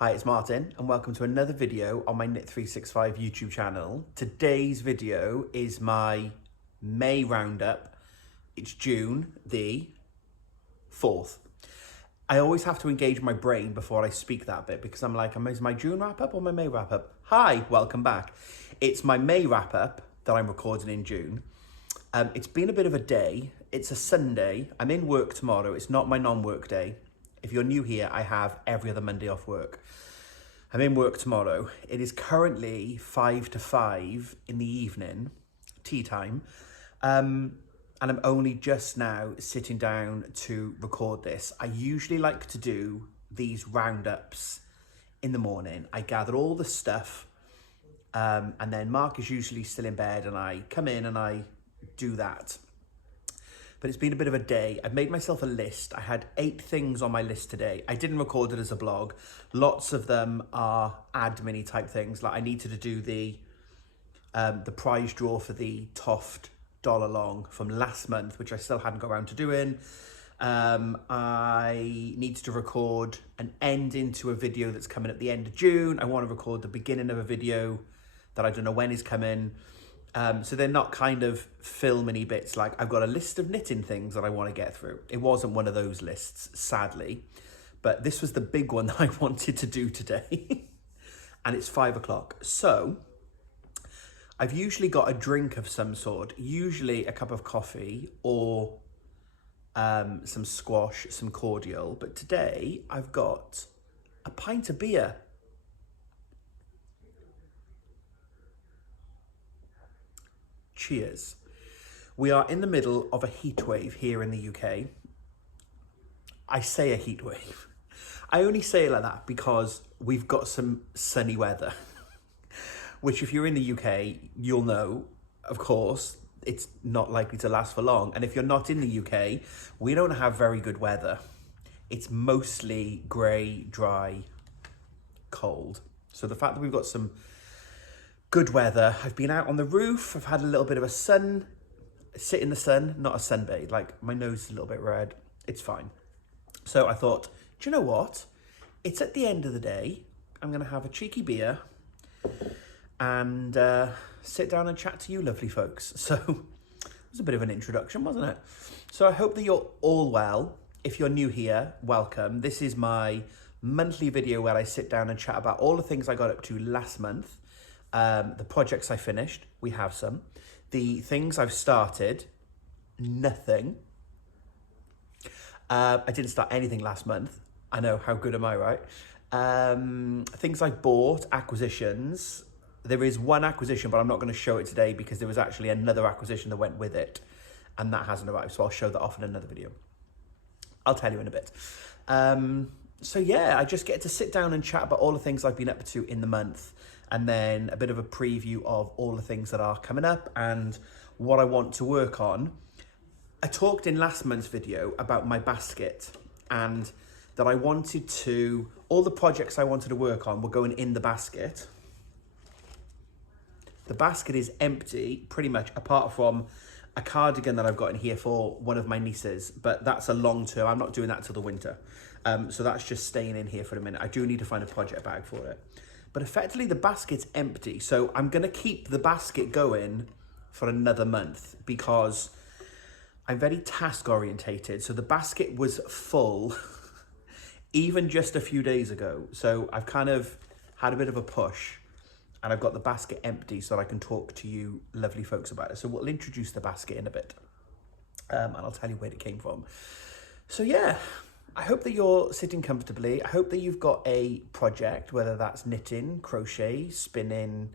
Hi, it's Martin and welcome to another video on my Knit365 YouTube channel. Today's video is my May roundup. It's June the 4th. I always have to engage my brain before I speak that bit because I'm like, is my June wrap up or my May wrap up? Hi, welcome back. It's my May wrap up that I'm recording in June. It's been a bit of a day. It's a Sunday. I'm in work tomorrow. It's not my non-work day. If you're new here, I have every other Monday off work. I'm in work tomorrow. It is currently 5 to 5 in the evening, tea time. And I'm only just now sitting down to record this. I usually like to do these roundups in the morning. I gather all the stuff and then Mark is usually still in bed and I come in and I do that. But it's been a bit of a day. I've made myself a list. I had 8 things on my list today. I didn't record it as a blog. Lots of them are admin-y type things. Like I needed to do the prize draw for the Toft $1 from last month, which I still hadn't got around to doing. I needed to record an ending to a video that's coming at the end of June. I want to record the beginning of a video that I don't know when is coming. So they're not kind of filming-y bits like I've got a list of knitting things that I want to get through. It wasn't one of those lists, sadly, but this was the big one that I wanted to do today. And it's 5 o'clock. So I've usually got a drink of some sort, usually a cup of coffee or some squash, some cordial. But today I've got a pint of beer. Cheers. We are in the middle of a heat wave here in the UK. I say a heat wave. I only say it like that because we've got some sunny weather, which if you're in the UK, you'll know, of course, it's not likely to last for long. And if you're not in the UK, we don't have very good weather. It's mostly grey, dry, cold. So the fact that we've got some good weather. I've been out on the roof. I've had a little bit of a sit in the sun, not a sunbathe. Like my nose is a little bit red. It's fine. So I thought, do you know what? It's at the end of the day. I'm going to have a cheeky beer and sit down and chat to you lovely folks. So it was a bit of an introduction, wasn't it? So I hope that you're all well. If you're new here, welcome. This is my monthly video where I sit down and chat about all the things I got up to last month. The projects I finished, we have some. The things I've started, nothing. I didn't start anything last month. I know, how good am I, right? Things I bought, acquisitions. There is one acquisition, but I'm not going to show it today because there was actually another acquisition that went with it. And that hasn't arrived, so I'll show that off in another video. I'll tell you in a bit. So yeah, I just get to sit down and chat about all the things I've been up to in the month. And then a bit of a preview of all the things that are coming up and what I want to work on. I talked in last month's video about my basket and that I wanted to, all the projects I wanted to work on were going in the basket. The basket is empty, pretty much, apart from a cardigan that I've got in here for one of my nieces, but that's a long term. I'm not doing that till the winter. So that's just staying in here for a minute. I do need to find a project bag for it. But effectively the basket's empty. So I'm going to keep the basket going for another month because I'm very task orientated. So the basket was full even just a few days ago. So I've kind of had a bit of a push and I've got the basket empty so that I can talk to you lovely folks about it. So we'll introduce the basket in a bit and I'll tell you where it came from. So yeah. I hope that you're sitting comfortably. I hope that you've got a project, whether that's knitting, crochet, spinning.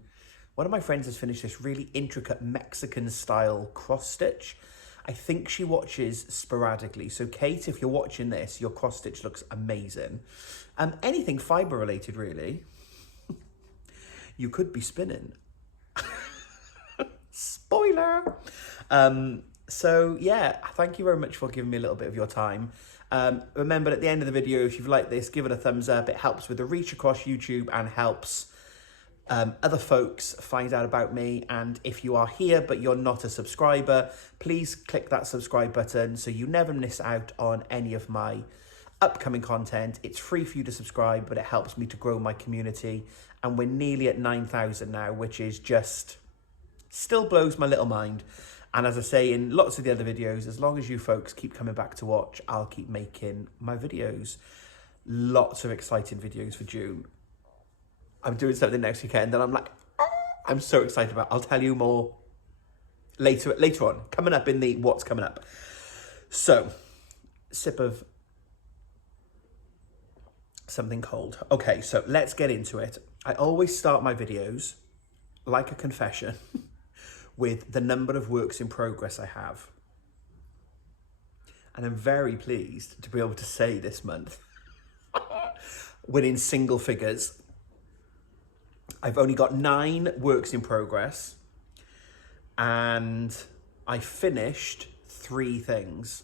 One of my friends has finished this really intricate Mexican style cross stitch. I think she watches sporadically. So Kate, if you're watching this, your cross stitch looks amazing. Anything fibre related really. You could be spinning. Spoiler. So yeah, thank you very much for giving me a little bit of your time. Remember, at the end of the video, if you've liked this, give it a thumbs up. It helps with the reach across YouTube and helps other folks find out about me. And if you are here but you're not a subscriber, please click that subscribe button so you never miss out on any of my upcoming content. It's free for you to subscribe, but it helps me to grow my community. And we're nearly at 9,000 now, which is just still blows my little mind. And as I say in lots of the other videos, as long as you folks keep coming back to watch, I'll keep making my videos. Lots of exciting videos for June. I'm doing something next weekend and I'm like, I'm so excited about it. I'll tell you more later on, coming up in the what's coming up. So, sip of something cold. Okay, so let's get into it. I always start my videos, like a confession, with the number of works in progress I have. And I'm very pleased to be able to say this month, we're in single figures. I've only got 9 works in progress and I finished 3 things.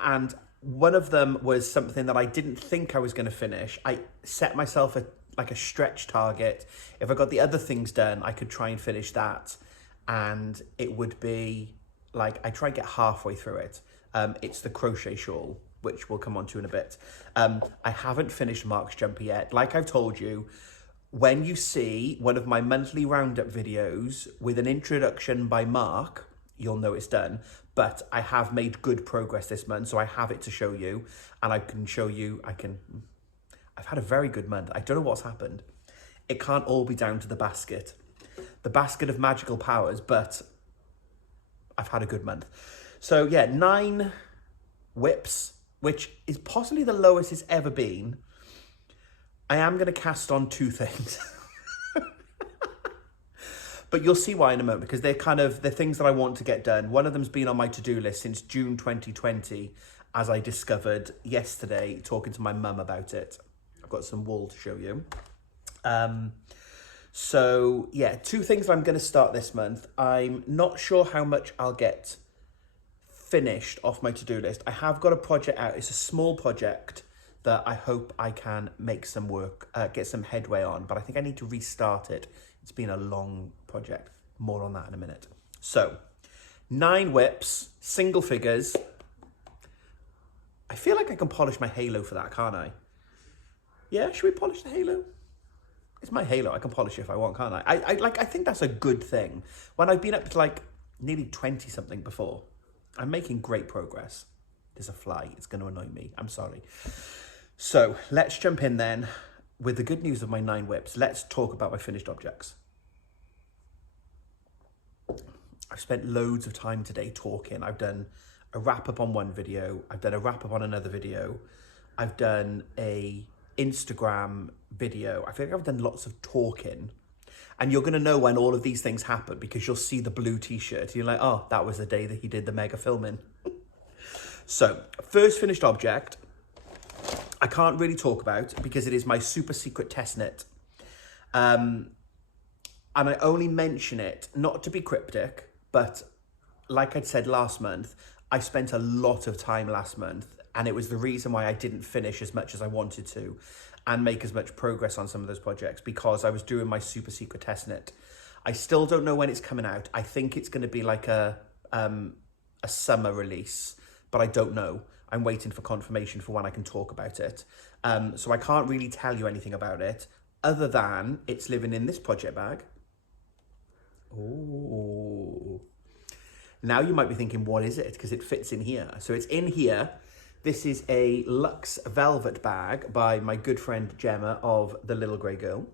And one of them was something that I didn't think I was going to finish. I set myself a stretch target. If I got the other things done, I could try and finish that. And it would be like, I try and get halfway through it. It's the crochet shawl, which we'll come on to in a bit. I haven't finished Mark's jumper yet. Like I've told you, when you see one of my monthly roundup videos with an introduction by Mark, you'll know it's done. But I have made good progress this month, so I have it to show you. And I can show you, I've had a very good month. I don't know what's happened. It can't all be down to the basket of magical powers, but I've had a good month. So yeah, 9 whips, which is possibly the lowest it's ever been. I am going to cast on 2 things. But you'll see why in a moment, because they're things that I want to get done. One of them's been on my to-do list since June 2020, as I discovered yesterday, talking to my mum about it. I've got some wool to show you. So yeah, 2 things I'm going to start this month. I'm not sure how much I'll get finished off my to-do list. I have got a project out. It's a small project that I hope I can make some work, get some headway on, but I think I need to restart it. It's been a long project. More on that in a minute. So 9 whips, single figures. I feel like I can polish my halo for that, can't I? Yeah, should we polish the halo? It's my halo. I can polish it if I want, can't I? I think that's a good thing. When I've been up to like nearly 20 something before, I'm making great progress. There's a fly. It's going to annoy me. I'm sorry. So let's jump in then with the good news of my 9 whips. Let's talk about my finished objects. I've spent loads of time today talking. I've done a wrap up on one video. I've done a wrap up on another video. I've done a Instagram video. I think I've done lots of talking. And you're going to know when all of these things happen because you'll see the blue t-shirt. You're like, oh, that was the day that he did the mega filming. So, first finished object, I can't really talk about because it is my super secret test knit. And I only mention it, not to be cryptic, but like I'd said last month, I spent a lot of time last month and it was the reason why I didn't finish as much as I wanted to and make as much progress on some of those projects because I was doing my super secret test knit. I still don't know when it's coming out. I think it's going to be like a summer release, but I don't know. I'm waiting for confirmation for when I can talk about it. So I can't really tell you anything about it other than it's living in this project bag. Oh. Now you might be thinking, what is it? Because it fits in here. So it's in here. This is a Luxe Velvet bag by my good friend Gemma of The Little Grey Girl.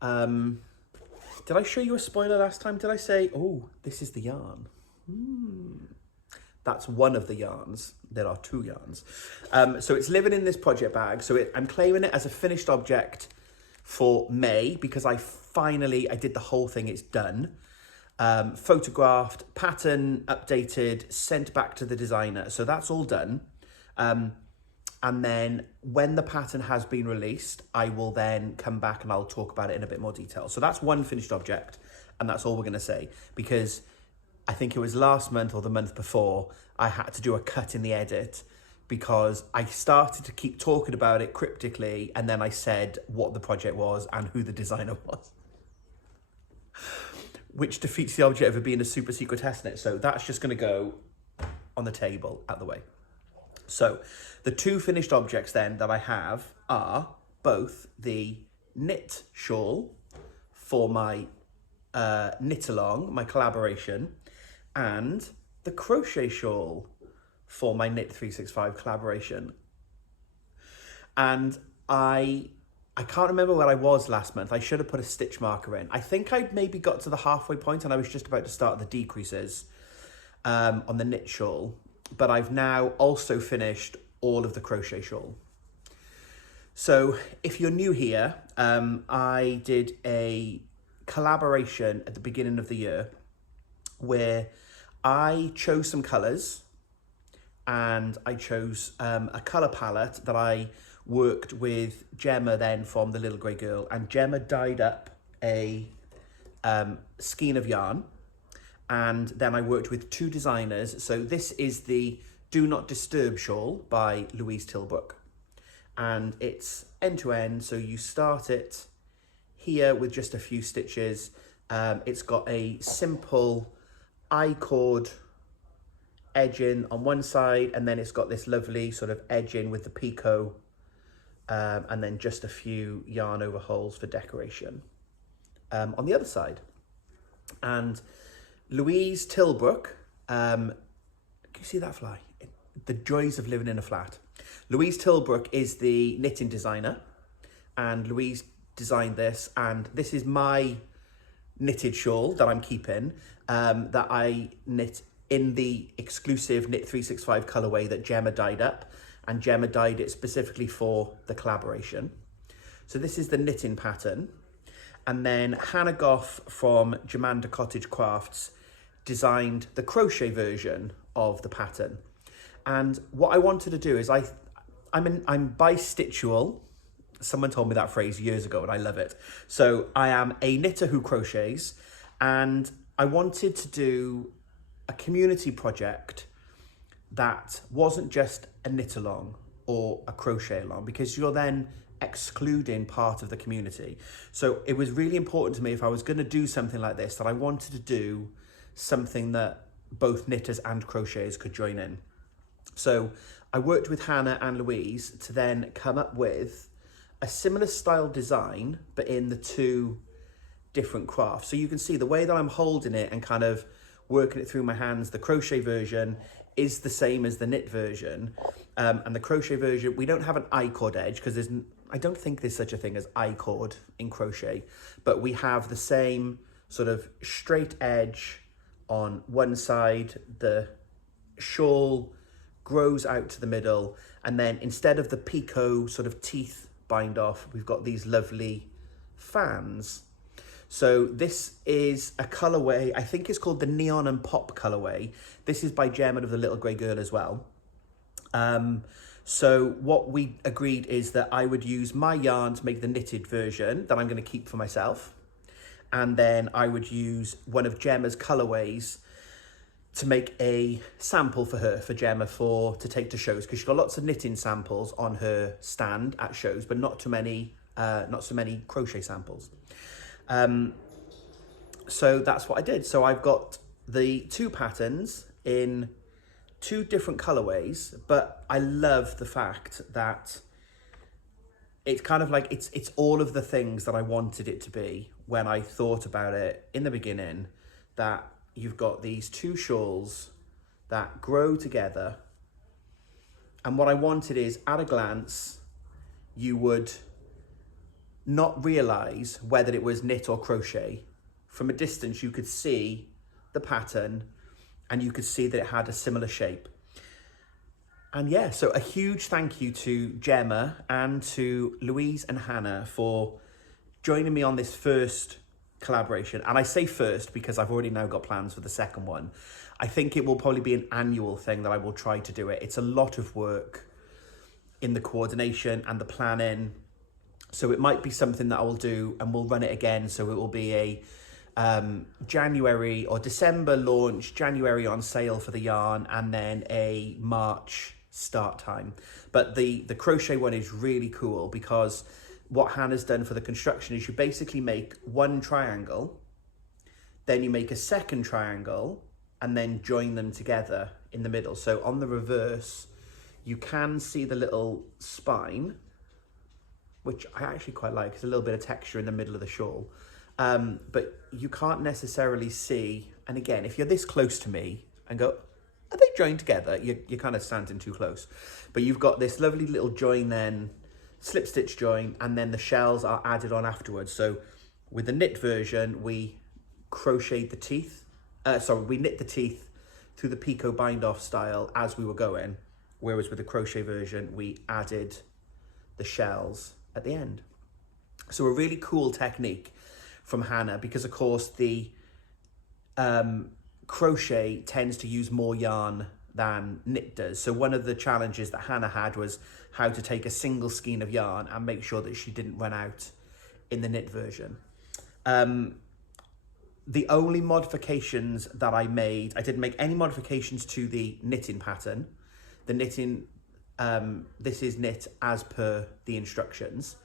Did I show you a spoiler last time? Did I say, oh, this is the yarn? That's one of the yarns. There are 2 yarns. So it's living in this project bag. So I'm claiming it as a finished object for May because I did the whole thing. It's done. Photographed, pattern updated, sent back to the designer. So that's all done. And then when the pattern has been released, I will then come back and I'll talk about it in a bit more detail. So that's one finished object. And that's all we're going to say because I think it was last month or the month before, I had to do a cut in the edit because I started to keep talking about it cryptically and then I said what the project was and who the designer was. Which defeats the object of it being a super secret test knit. So that's just going to go on the table out the way. So the two finished objects then that I have are both the knit shawl for my knit-along, my collaboration, and the crochet shawl for my Knit365 collaboration. And I can't remember where I was last month. I should have put a stitch marker in. I think I'd maybe got to the halfway point and I was just about to start the decreases on the knit shawl. But I've now also finished all of the crochet shawl. So if you're new here, I did a collaboration at the beginning of the year where I chose some colours and I chose a colour palette that I worked with Gemma then from The Little Grey Girl, and Gemma dyed up a skein of yarn, and then I worked with two designers. So this is the Do Not Disturb shawl by Louise Tilbrook, and it's end to end, so you start it here with just a few stitches. It's got a simple I-cord edging on one side, and then it's got this lovely sort of edging with the picot, and then just a few yarn over holes for decoration on the other side. And Louise Tilbrook, can you see that fly? The joys of living in a flat. Louise Tilbrook is the knitting designer, and Louise designed this, and this is my knitted shawl that I'm keeping, that I knit in the exclusive Knit365 colourway that Gemma dyed up, and Gemma dyed it specifically for the collaboration. So this is the knitting pattern, and then Hannah Goff from Jemanda Cottage Crafts designed the crochet version of the pattern. And what I wanted to do is I'm bistitchual. Someone told me that phrase years ago and I love it. So I am a knitter who crochets, and I wanted to do a community project that wasn't just a knit along or a crochet along, because you're then excluding part of the community. So it was really important to me, if I was going to do something like this, that I wanted to do something that both knitters and crocheters could join in. So I worked with Hannah and Louise to then come up with a similar style design, but in the two different crafts. So you can see the way that I'm holding it and kind of working it through my hands. The crochet version is the same as the knit version, and the crochet version, we don't have an I-cord edge because I don't think there's such a thing as I-cord in crochet, but we have the same sort of straight edge on one side. The shawl grows out to the middle, and then instead of the picot sort of teeth bind off, we've got these lovely fans. So this is a colorway, I think it's called the Neon and Pop colorway. This is by Gemma of The Little Grey Girl as well. So what we agreed is that I would use my yarn to make the knitted version that I'm going to keep for myself, and then I would use one of Gemma's colorways to make a sample for her, for Gemma, to take to shows, because she's got lots of knitting samples on her stand at shows, but not so many crochet samples. So that's what I did. So I've got the two patterns in two different colorways, but I love the fact that it's kind of like it's all of the things that I wanted it to be when I thought about it in the beginning, that you've got these two shawls that grow together, and what I wanted is, at a glance, you would not realize whether it was knit or crochet. From a distance, you could see the pattern and you could see that it had a similar shape. And yeah, so a huge thank you to Gemma and to Louise and Hannah for joining me on this first collaboration. And I say first because I've already now got plans for the second one. I think it will probably be an annual thing that I will try to do it. It's a lot of work in the coordination and the planning. So it might be something that I will do, and we'll run it again. So it will be a January or December launch, January on sale for the yarn, and then a March start time. But the crochet one is really cool, because what Hannah's done for the construction is you basically make one triangle, then you make a second triangle, and then join them together in the middle. So on the reverse, You can see the little spine, which I actually quite like. It's a little bit of texture in the middle of the shawl. But you can't necessarily see, and again, if you're this close to me and go, are they joined together? You're kind of standing too close. But you've got this lovely little join then, slip stitch join, and then the shells are added on afterwards. So with the knit version, we crocheted the teeth, we knit the teeth through the picot bind off style as we were going. Whereas with the crochet version, we added the shells at the end. So a really cool technique from Hannah, because of course the crochet tends to use more yarn than knit does. So one of the challenges that Hannah had was how to take a single skein of yarn and make sure that she didn't run out in the knit version. The only modifications that I didn't make any modifications to the knitting pattern. The knitting, this is knit as per the instructions.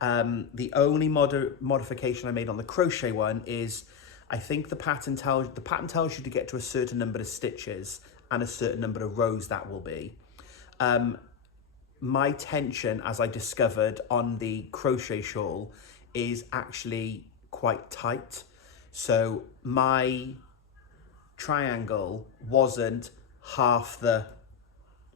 The only modification I made on the crochet one is, I think the pattern tells you to get to a certain number of stitches and a certain number of rows that will be. My tension, as I discovered on the crochet shawl, is actually quite tight. So my triangle wasn't half the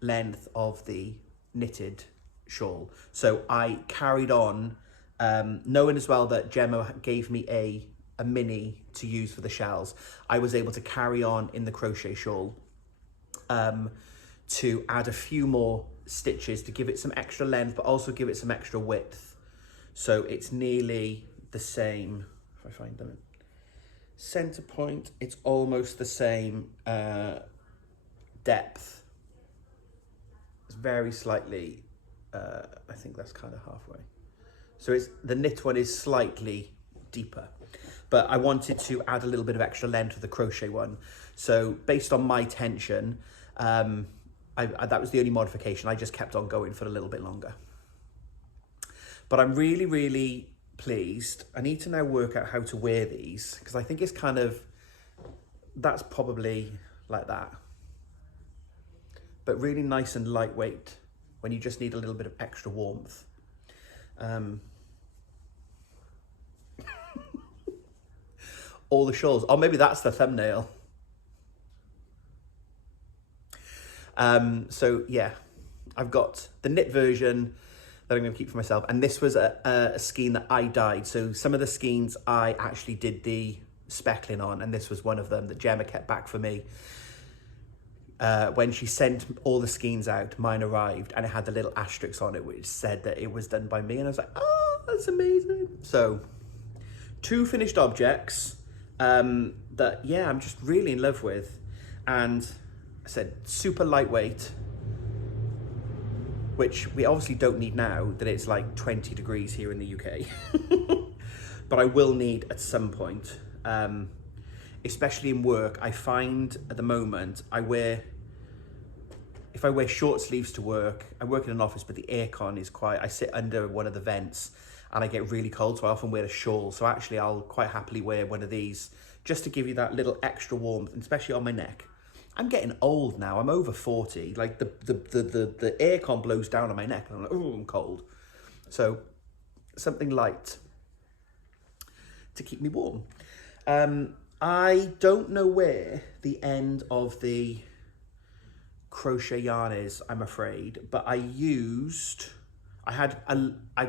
length of the knitted shawl. So I carried on, knowing as well that Gemma gave me a mini to use for the shells. I was able to carry on in the crochet shawl to add a few more stitches to give it some extra length, but also give it some extra width. So it's nearly the same, if I find them. Center point, it's almost the same depth. It's very slightly, I think that's kind of halfway. So the knit one is slightly deeper, but I wanted to add a little bit of extra length with the crochet one. So based on my tension, that was the only modification. I just kept on going for a little bit longer. But I'm really, really pleased. I need to now work out how to wear these, because I think it's kind of, that's probably like that. But really nice and lightweight when you just need a little bit of extra warmth. All the shawls. Oh, maybe that's the thumbnail. So yeah, I've got the knit version that I'm going to keep for myself. And this was a skein that I dyed. So some of the skeins I actually did the speckling on, and this was one of them that Gemma kept back for me. When she sent all the skeins out, mine arrived and it had the little asterisk on it which said that it was done by me, and I was like, oh, that's amazing. So 2 finished objects that, yeah, I'm just really in love with. And I said super lightweight, which we obviously don't need now that it's like 20 degrees here in the UK. But I will need at some point, especially in work. I find at the moment, if I wear short sleeves to work, I work in an office, but the aircon is quite, I sit under one of the vents and I get really cold, so I often wear a shawl. So actually I'll quite happily wear one of these just to give you that little extra warmth, and especially on my neck. I'm getting old now. I'm over 40. Like the aircon blows down on my neck and I'm like, oh, I'm cold. So something light to keep me warm. I don't know where the end of the crochet yarn is, I'm afraid, but I've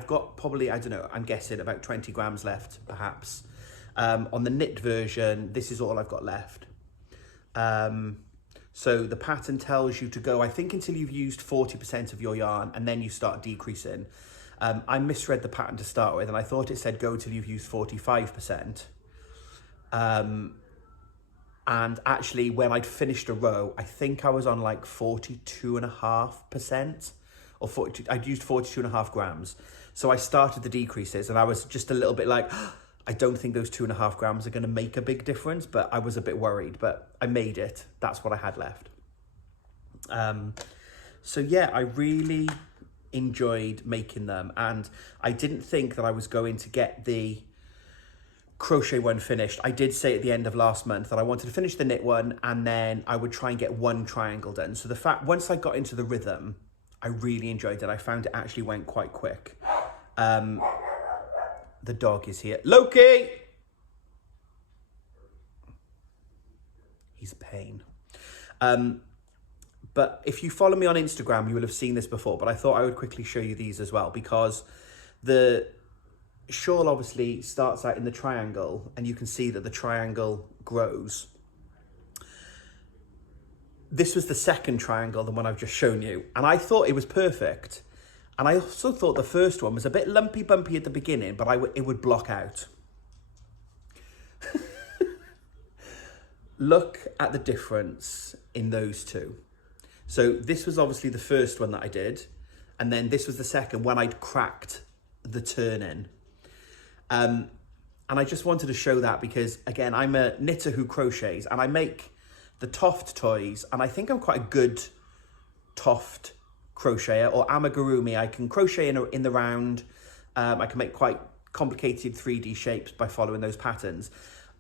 got probably, I don't know, I'm guessing about 20 grams left, perhaps. On the knit version, this is all I've got left. So the pattern tells you to go, I think, until you've used 40% of your yarn, and then you start decreasing. I misread the pattern to start with, and I thought it said go till you've used 45%. And actually, when I'd finished a row, I think I was on like 42.5%, or 42, I'd used 42.5 grams. So I started the decreases, and I was just a little bit like, I don't think those 2.5 grams are going to make a big difference, but I was a bit worried, but I made it. That's what I had left. So yeah, I really enjoyed making them, and I didn't think that I was going to get the crochet one finished. I did say at the end of last month that I wanted to finish the knit one, and then I would try and get one triangle done. So the fact, once I got into the rhythm, I really enjoyed it. I found it actually went quite quick. The dog is here. Loki! He's a pain. But if you follow me on Instagram, you will have seen this before, but I thought I would quickly show you these as well, because the shawl obviously starts out in the triangle, and you can see that the triangle grows. This was the second triangle, the one I've just shown you, and I thought it was perfect. And I also thought the first one was a bit lumpy bumpy at the beginning, but it would block out. Look at the difference in those two. So this was obviously the first one that I did, and then this was the second when I'd cracked the turn in. And I just wanted to show that because, again, I'm a knitter who crochets, and I make the Toft toys, and I think I'm quite a good Toft crocheter or amigurumi. I can crochet in the round. I can make quite complicated 3D shapes by following those patterns.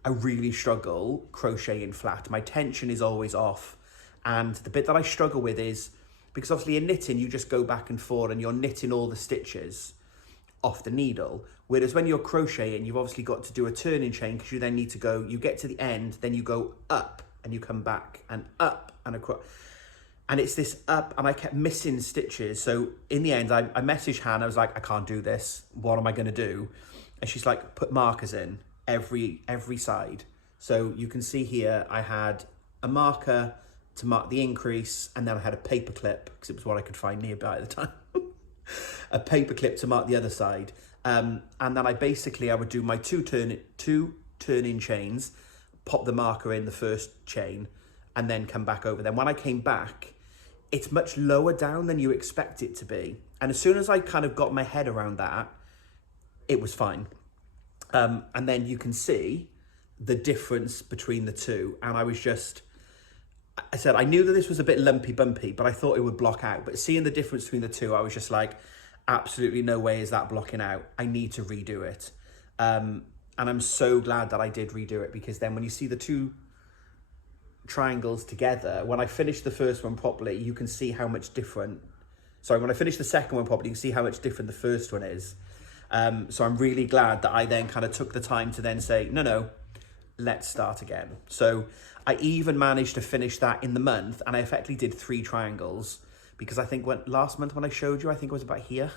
I really struggle crocheting flat. My tension is always off. And the bit that I struggle with is, because obviously in knitting, you just go back and forth and you're knitting all the stitches off the needle. Whereas when you're crocheting, you've obviously got to do a turning chain, because you then need to go, you get to the end, then you go up and you come back and up and across. And it's this up, and I kept missing stitches. So in the end, I messaged Hannah. I was like, I can't do this. What am I going to do? And she's like, put markers in every side. So you can see here, I had a marker to mark the increase, and then I had a paper clip, because it was what I could find nearby at the time. A paper clip to mark the other side. And then I would do my two turning chains, pop the marker in the first chain, and then come back over. Then when I came back, it's much lower down than you expect it to be. And as soon as I kind of got my head around that, it was fine. And then you can see the difference between the two. And I said, I knew that this was a bit lumpy bumpy, but I thought it would block out. But seeing the difference between the two, I was just like, absolutely no way is that blocking out. I need to redo it. And I'm so glad that I did redo it, because then when you see the two triangles together, when I finished the first one properly, you can see how much different, when I finished the second one properly, you can see how much different the first one is. So I'm really glad that I then kind of took the time to then say, no, let's start again. So I even managed to finish that in the month, and I effectively did 3 triangles, because I think last month when I showed you, I think it was about here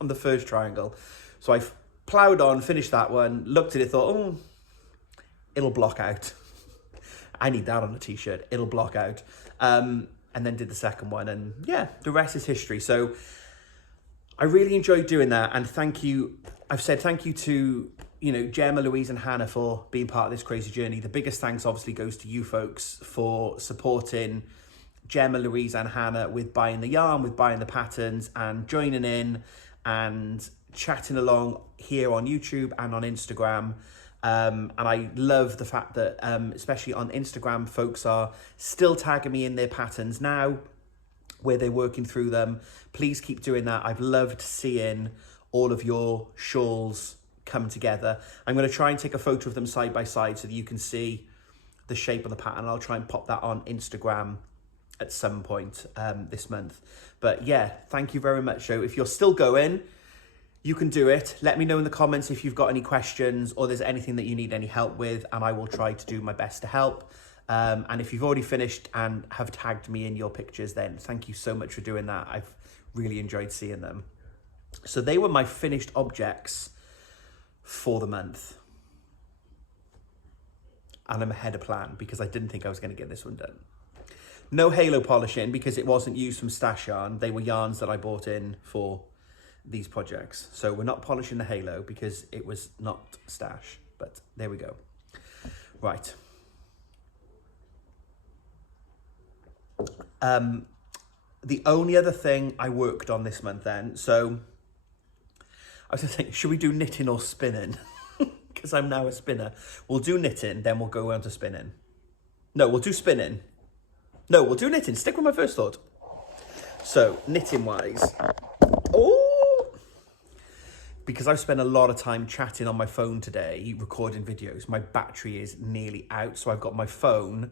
on the first triangle. So I ploughed on, finished that one, looked at it, thought, oh, it'll block out. I need that on a t-shirt, it'll block out. And then did the second one, and yeah, the rest is history. So I really enjoyed doing that, and thank you. I've said thank you to, Gemma, Louise and Hannah for being part of this crazy journey. The biggest thanks obviously goes to you folks for supporting Gemma, Louise and Hannah with buying the yarn, with buying the patterns, and joining in and chatting along here on YouTube and on Instagram. And I love the fact that, especially on Instagram, folks are still tagging me in their patterns now, where they're working through them. Please keep doing that. I've loved seeing all of your shawls come together. I'm going to try and take a photo of them side by side so that you can see the shape of the pattern. I'll try and pop that on Instagram at some point this month. But yeah, thank you very much. So if you're still going, you can do it. Let me know in the comments if you've got any questions or there's anything that you need any help with, and I will try to do my best to help. And if you've already finished and have tagged me in your pictures, then thank you so much for doing that. I've really enjoyed seeing them. So they were my finished objects for the month. And I'm ahead of plan because I didn't think I was going to get this one done. No halo polishing because it wasn't used from stash yarn. They were yarns that I bought in for these projects. So we're not polishing the halo because it was not stash, but there we go. Right. The only other thing I worked on this month then, so I was thinking, should we do knitting or spinning? Because I'm now a spinner. We'll do knitting, then we'll go on to spinning. No, we'll do spinning. No, we'll do knitting. Stick with my first thought. So, knitting-wise. Oh! Because I've spent a lot of time chatting on my phone today, recording videos. My battery is nearly out, so I've got my phone,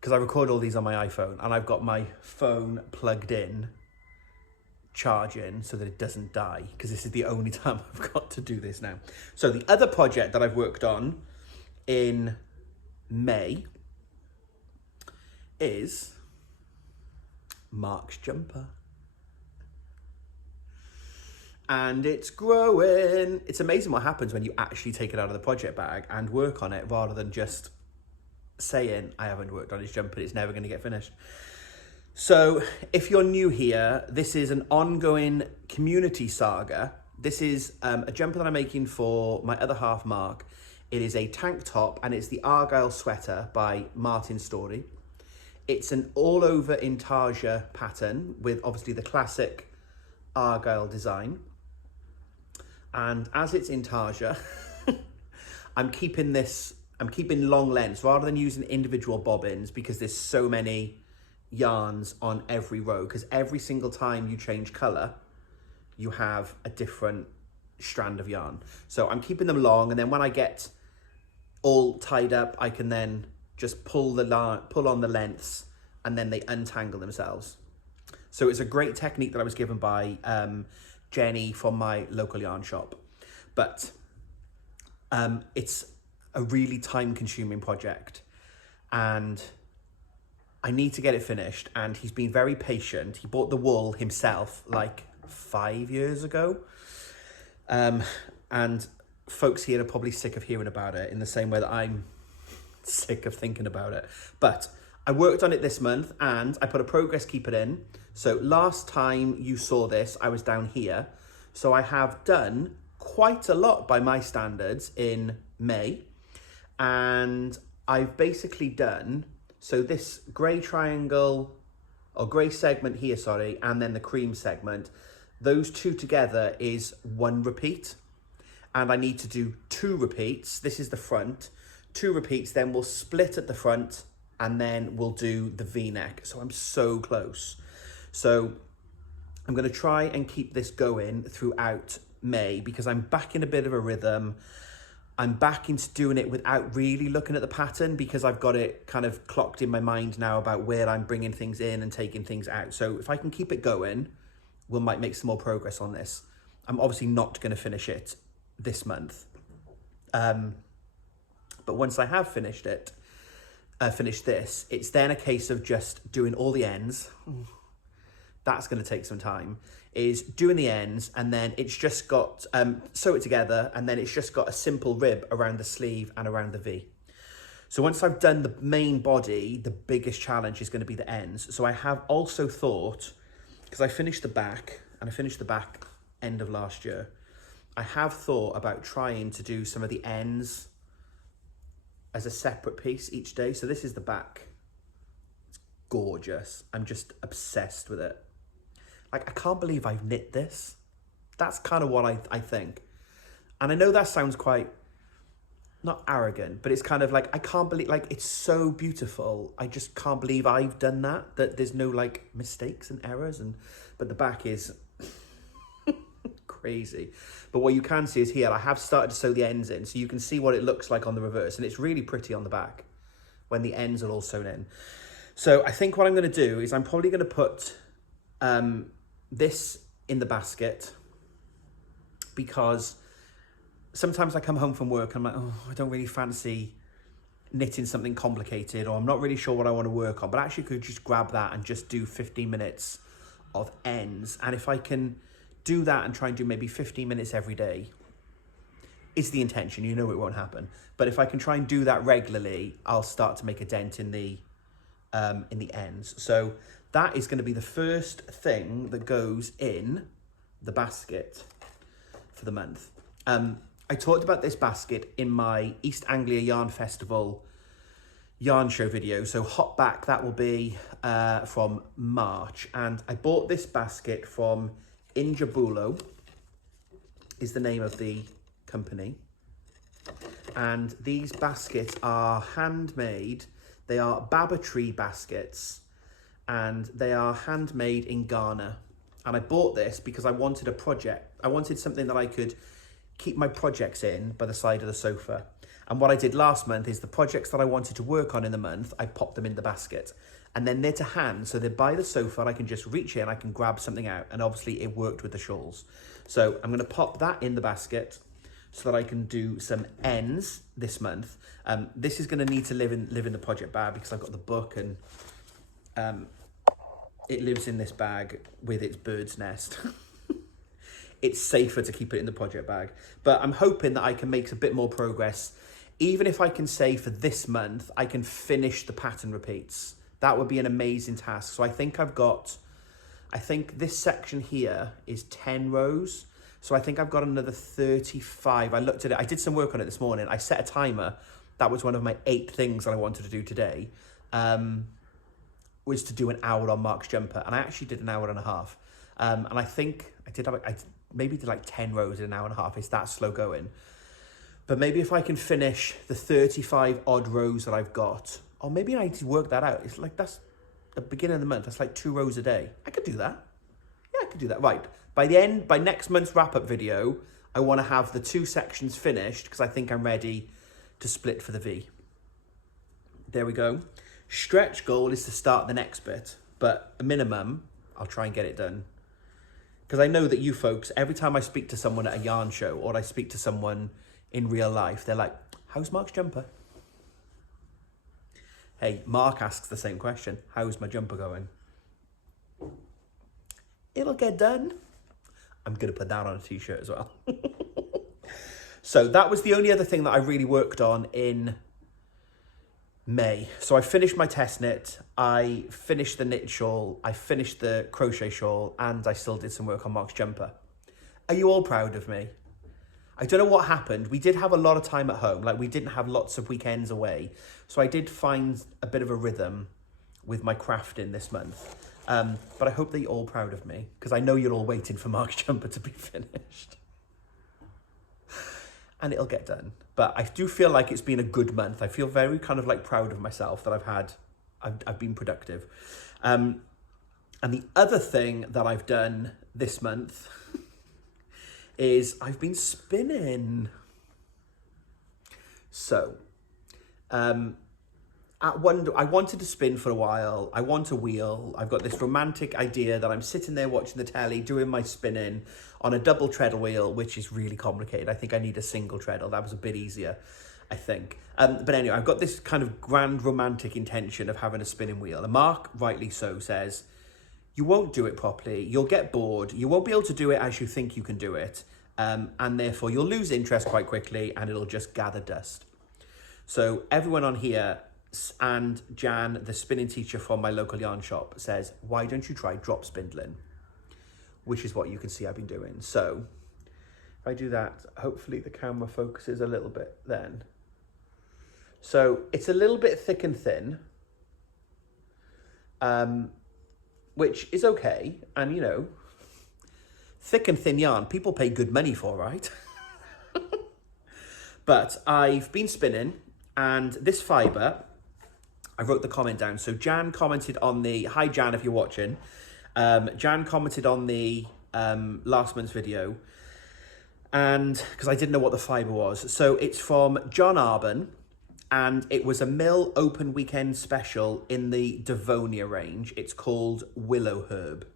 because I record all these on my iPhone, and I've got my phone plugged in charging so that it doesn't die, because this is the only time I've got to do this now. So the other project that I've worked on in May is Mark's jumper. And it's growing. It's amazing what happens when you actually take it out of the project bag and work on it, rather than just saying, I haven't worked on his jumper, it's never going to get finished. So if you're new here, this is an ongoing community saga. This is a jumper that I'm making for my other half, Mark. It is a tank top, and it's the Argyle sweater by Martin Story. It's an all over intarsia pattern with obviously the classic Argyle design. And as it's intarsia, I'm keeping long lengths rather than using individual bobbins, because there's so many yarns on every row, because every single time you change color, you have a different strand of yarn. So I'm keeping them long, and then when I get all tied up, I can then just pull on the lengths, and then they untangle themselves. So it's a great technique that I was given by Jenny from my local yarn shop. But it's a really time-consuming project, and I need to get it finished, and he's been very patient. He bought the wool himself like 5 years ago. And folks here are probably sick of hearing about it, in the same way that I'm sick of thinking about it. But I worked on it this month, and I put a progress keeper in. So last time you saw this, I was down here. So I have done quite a lot by my standards in May. And I've basically done, so this grey triangle, or grey segment here, sorry, and then the cream segment, those two together is 1 repeat. And I need to do 2 repeats. This is the front. 2 repeats, then we'll split at the front, and then we'll do the V-neck. So I'm so close. So I'm going to try and keep this going throughout May, because I'm back in a bit of a rhythm. I'm back into doing it without really looking at the pattern, because I've got it kind of clocked in my mind now about where I'm bringing things in and taking things out. So if I can keep it going, we might make some more progress on this. I'm obviously not going to finish it this month. But once I have finished it, finished this, it's then a case of just doing all the ends. That's going to take some time, is doing the ends, and then it's just got, sew it together, and then it's just got a simple rib around the sleeve and around the V. So once I've done the main body, the biggest challenge is going to be the ends. So I have also thought, because I finished the back, and I finished the back end of last year, I have thought about trying to do some of the ends as a separate piece each day. So this is the back. It's gorgeous. I'm just obsessed with it. Like, I can't believe I've knit this. That's kind of what I think. And I know that sounds quite, not arrogant, but it's kind of like, I can't believe, like, it's so beautiful. I just can't believe I've done that there's no, like, mistakes and errors. But the back is crazy. But what you can see is here, I have started to sew the ends in, so you can see what it looks like on the reverse, and it's really pretty on the back when the ends are all sewn in. So I think what I'm going to do is I'm probably going to put this in the basket, because sometimes I come home from work and I'm like, oh, I don't really fancy knitting something complicated, or I'm not really sure what I want to work on, but actually could just grab that and just do 15 minutes of ends. And if I can do that and try and do maybe 15 minutes every day, is the intention. You know it won't happen, but if I can try and do that regularly, I'll start to make a dent in the ends. So that is going to be the first thing that goes in the basket for the month. I talked about this basket in my East Anglia Yarn Festival yarn show video, so hop back, that will be from March. And I bought this basket from Injabulo, is the name of the company, and these baskets are handmade. They are Baba Tree baskets, and they are handmade in Ghana. And I bought this because I wanted a project. I wanted something that I could keep my projects in by the side of the sofa. And what I did last month is the projects that I wanted to work on in the month, I popped them in the basket. and then they're to hand, so they're by the sofa, and I can just reach in, I can grab something out, and obviously it worked with the shawls. So I'm going to pop that in the basket so that I can do some ends this month. This is going to need to live in the project bag because I've got the book, and it lives in this bag with its bird's nest. It's safer to keep it in the project bag, but I'm hoping that I can make a bit more progress. Even if I can say for this month, I can finish the pattern repeats. That would be an amazing task. So I think this section here is 10 rows. So I think I've got another 35. I looked at it, I did some work on it this morning. I set a timer. That was one of my 8 things that I wanted to do today, was to do an hour on Mark's jumper. And I actually did an hour and a half. And I think I maybe did like 10 rows in an hour and a half. It's that slow going. But maybe if I can finish the 35 odd rows that I've got, or maybe I need to work that out. It's like, that's the beginning of the month. That's like 2 rows a day. I could do that. Yeah, I could do that. Right. By next month's wrap-up video, I want to have the 2 sections finished because I think I'm ready to split for the V. There we go. Stretch goal is to start the next bit, but a minimum, I'll try and get it done. Because I know that you folks, every time I speak to someone at a yarn show or I speak to someone in real life, they're like, how's Mark's jumper? Hey, Mark asks the same question. How's my jumper going? It'll get done. I'm going to put that on a t-shirt as well. So that was the only other thing that I really worked on in May. So I finished my test knit, I finished the knit shawl, I finished the crochet shawl, and I still did some work on Mark's jumper. Are you all proud of me? I don't know what happened. We did have a lot of time at home. Like, we didn't have lots of weekends away. So I did find a bit of a rhythm with my crafting this month. But I hope that you're all proud of me, because I know you're all waiting for Mark's jumper to be finished. And it'll get done. But I do feel like it's been a good month. I feel very kind of like proud of myself that I've been productive. And the other thing that I've done this month is I've been spinning. So, I wanted to spin for a while. I want a wheel. I've got this romantic idea that I'm sitting there watching the telly, doing my spinning on a double treadle wheel, which is really complicated. I think I need a single treadle. That was a bit easier, I think. But anyway, I've got this kind of grand romantic intention of having a spinning wheel. And Mark, rightly so, says, you won't do it properly. You'll get bored. You won't be able to do it as you think you can do it. And therefore, you'll lose interest quite quickly and it'll just gather dust. So everyone on here, and Jan, the spinning teacher from my local yarn shop, says, why don't you try drop spindling? Which is what you can see I've been doing. So if I do that, hopefully the camera focuses a little bit then. So it's a little bit thick and thin, which is okay. And, you know, thick and thin yarn, people pay good money for, right? But I've been spinning, and this fibre, I wrote the comment down. So Jan commented on the, hi Jan if you're watching, Jan commented on the last month's video, and because I didn't know what the fibre was. So it's from John Arben, and it was a mill open weekend special in the Devonia range. It's called Willow Herb.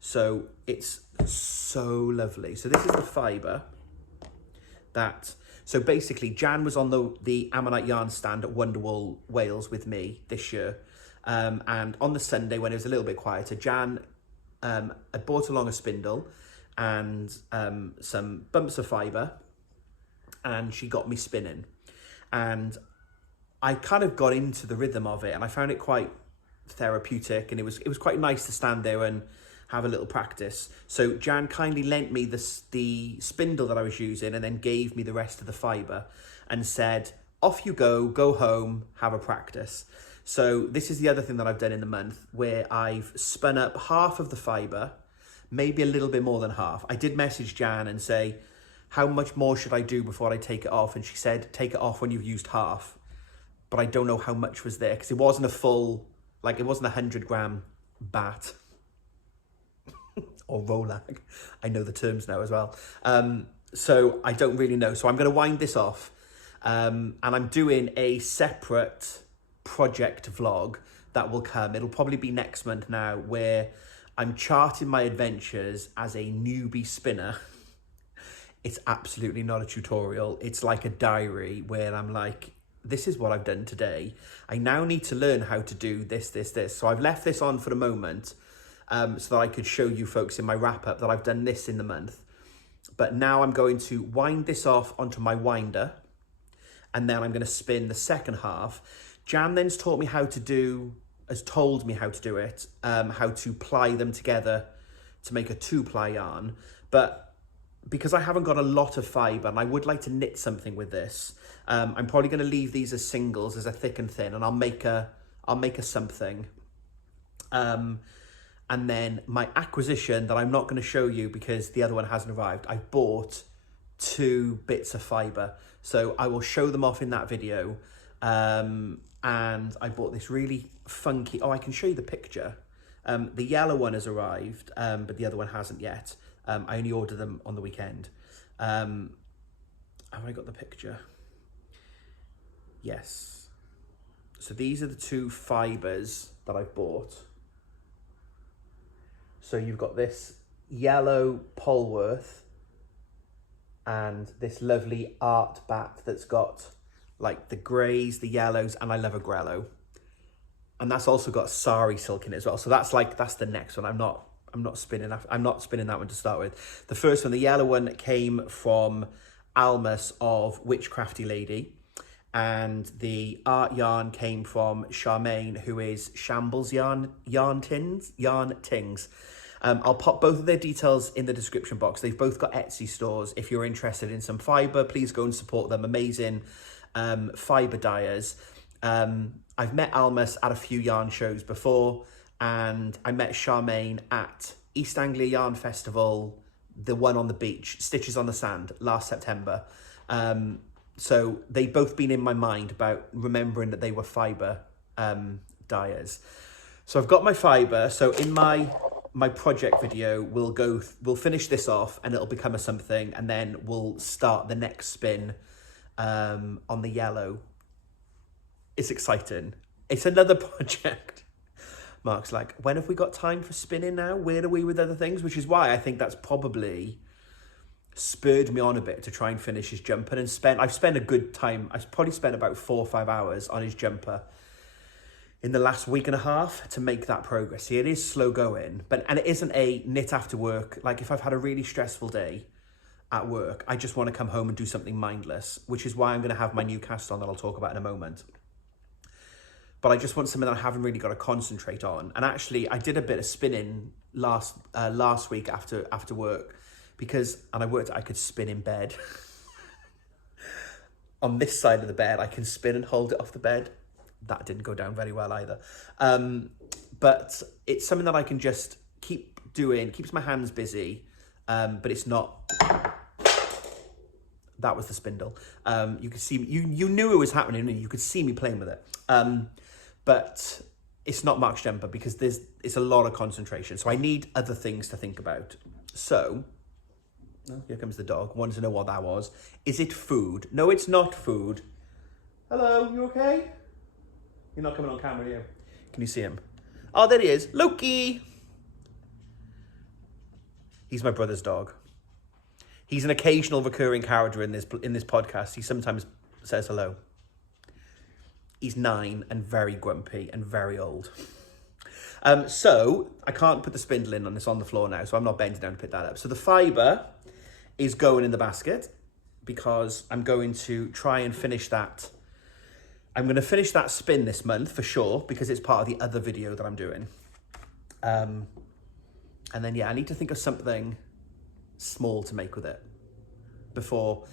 So it's so lovely. So this is the fibre that... So basically, Jan was on the Ammonite yarn stand at Wonderwall, Wales with me this year. And on the Sunday, when it was a little bit quieter, Jan had brought along a spindle and some bumps of fibre, and she got me spinning. And I kind of got into the rhythm of it, and I found it quite therapeutic, and it was quite nice to stand there and have a little practice. So Jan kindly lent me the spindle that I was using and then gave me the rest of the fibre and said, off you go home, have a practice. So this is the other thing that I've done in the month, where I've spun up half of the fibre, maybe a little bit more than half. I did message Jan and say, how much more should I do before I take it off? And she said, take it off when you've used half. But I don't know how much was there, because it wasn't a full, like, it wasn't a 100-gram bat. Or rolag. I know the terms now as well. So I don't really know. So I'm going to wind this off. And I'm doing a separate project vlog that will come. It'll probably be next month now, where I'm charting my adventures as a newbie spinner. It's absolutely not a tutorial. It's like a diary where I'm like, this is what I've done today. I now need to learn how to do this, this, this. So I've left this on for the moment so that I could show you folks in my wrap up that I've done this in the month. But now I'm going to wind this off onto my winder, and then I'm going to spin the second half. Jan then's told me how to do it, how to ply them together to make a 2-ply yarn. But because I haven't got a lot of fibre and I would like to knit something with this, I'm probably going to leave these as singles, as a thick and thin, and I'll make a something. And then my acquisition that I'm not going to show you because the other one hasn't arrived, I bought 2 bits of fibre. So I will show them off in that video. And I bought this really funky, I can show you the picture. The yellow one has arrived, but the other one hasn't yet. I only ordered them on the weekend. Have I got the picture? Yes. So these are the 2 fibres that I've bought. So you've got this yellow Polworth and this lovely art bat that's got like the greys, the yellows, and I love a grello. And that's also got sari silk in it as well. So that's the next one. I'm not spinning that one to start with. The first one, the yellow one, came from Almas of Crafty Lady. And the art yarn came from Charmaine, who is Shambles Yarn Tings. I'll pop both of their details in the description box. They've both got Etsy stores. If you're interested in some fibre, please go and support them. Amazing fibre dyers. I've met Almas at a few yarn shows before, and I met Charmaine at East Anglia Yarn Festival, the one on the beach, Stitches on the Sand, last September. So they've both been in my mind about remembering that they were fibre dyers. So I've got my fibre. So in my project video, we'll finish this off and it'll become a something, and then we'll start the next spin on the yellow. It's exciting. It's another project. Mark's like, when have we got time for spinning now? Where are we with other things? Which is why I think that's probably spurred me on a bit to try and finish his jumper. And I've spent a good time. I've probably spent about 4 or 5 hours on his jumper in the last week and a half to make that progress. See, it is slow going, and it isn't a knit after work. Like if I've had a really stressful day at work, I just want to come home and do something mindless, which is why I'm going to have my new cast on that I'll talk about in a moment. But I just want something that I haven't really got to concentrate on. And actually, I did a bit of spinning last week after work, and I worked out I could spin in bed. On this side of the bed, I can spin and hold it off the bed. That didn't go down very well either. But it's something that I can just keep doing, keeps my hands busy, but it's not... That was the spindle. You could see, you knew it was happening and you could see me playing with it. But it's not Mark's jumper because it's a lot of concentration. So I need other things to think about. So, oh, here comes the dog. Wanted to know what that was. Is it food? No, it's not food. Hello, you okay? You're not coming on camera, are you? Can you see him? Oh, there he is. Loki! He's my brother's dog. He's an occasional recurring character in this podcast. He sometimes says hello. He's 9 and very grumpy and very old. So I can't put the spindle in on this on the floor now, so I'm not bending down to pick that up. So the fibre is going in the basket because I'm going to try and finish that. I'm going to finish that spin this month for sure because it's part of the other video that I'm doing. And then, yeah, I need to think of something small to make with it before.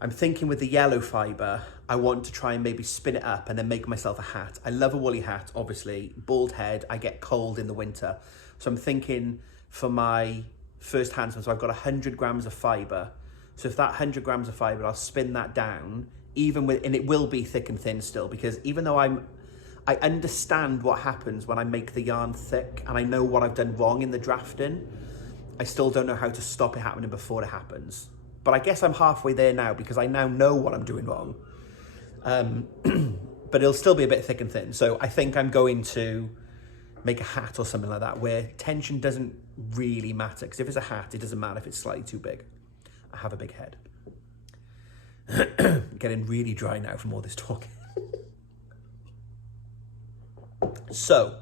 I'm thinking with the yellow fibre, I want to try and maybe spin it up and then make myself a hat. I love a woolly hat, obviously. Bald head, I get cold in the winter. So I'm thinking for my first hand spin, so I've got 100 grams of fibre. So if that 100 grams of fibre, I'll spin that down, and it will be thick and thin still, because even though I understand what happens when I make the yarn thick and I know what I've done wrong in the drafting, I still don't know how to stop it happening before it happens. But I guess I'm halfway there now because I now know what I'm doing wrong. but it'll still be a bit thick and thin. So I think I'm going to make a hat or something like that where tension doesn't really matter, because if it's a hat, it doesn't matter if it's slightly too big. I have a big head. Getting really dry now from all this talking. So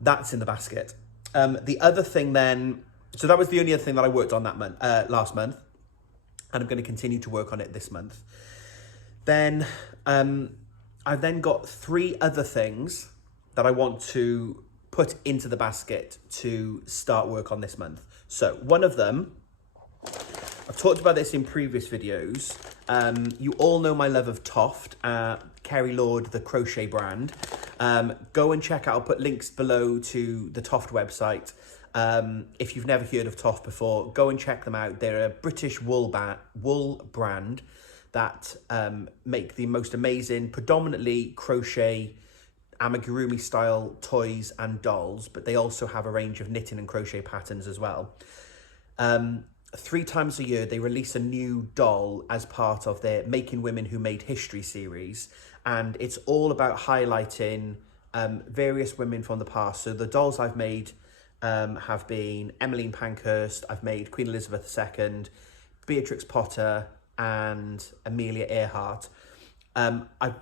that's in the basket. The other thing then, so that was the only other thing that I worked on that month, last month, and I'm going to continue to work on it this month. Then I've then got 3 other things that I want to put into the basket to start work on this month. So one of them, I've talked about this in previous videos. You all know my love of Toft, Kerry Lord, the crochet brand. Go and check out, I'll put links below to the Toft website. If you've never heard of Toft before, go and check them out. They're a British wool brand that make the most amazing, predominantly crochet, amigurumi style toys and dolls, but they also have a range of knitting and crochet patterns as well. 3 times a year, they release a new doll as part of their Making Women Who Made History series. And it's all about highlighting various women from the past. So the dolls I've made have been Emmeline Pankhurst, I've made Queen Elizabeth II, Beatrix Potter, and Amelia Earhart. I've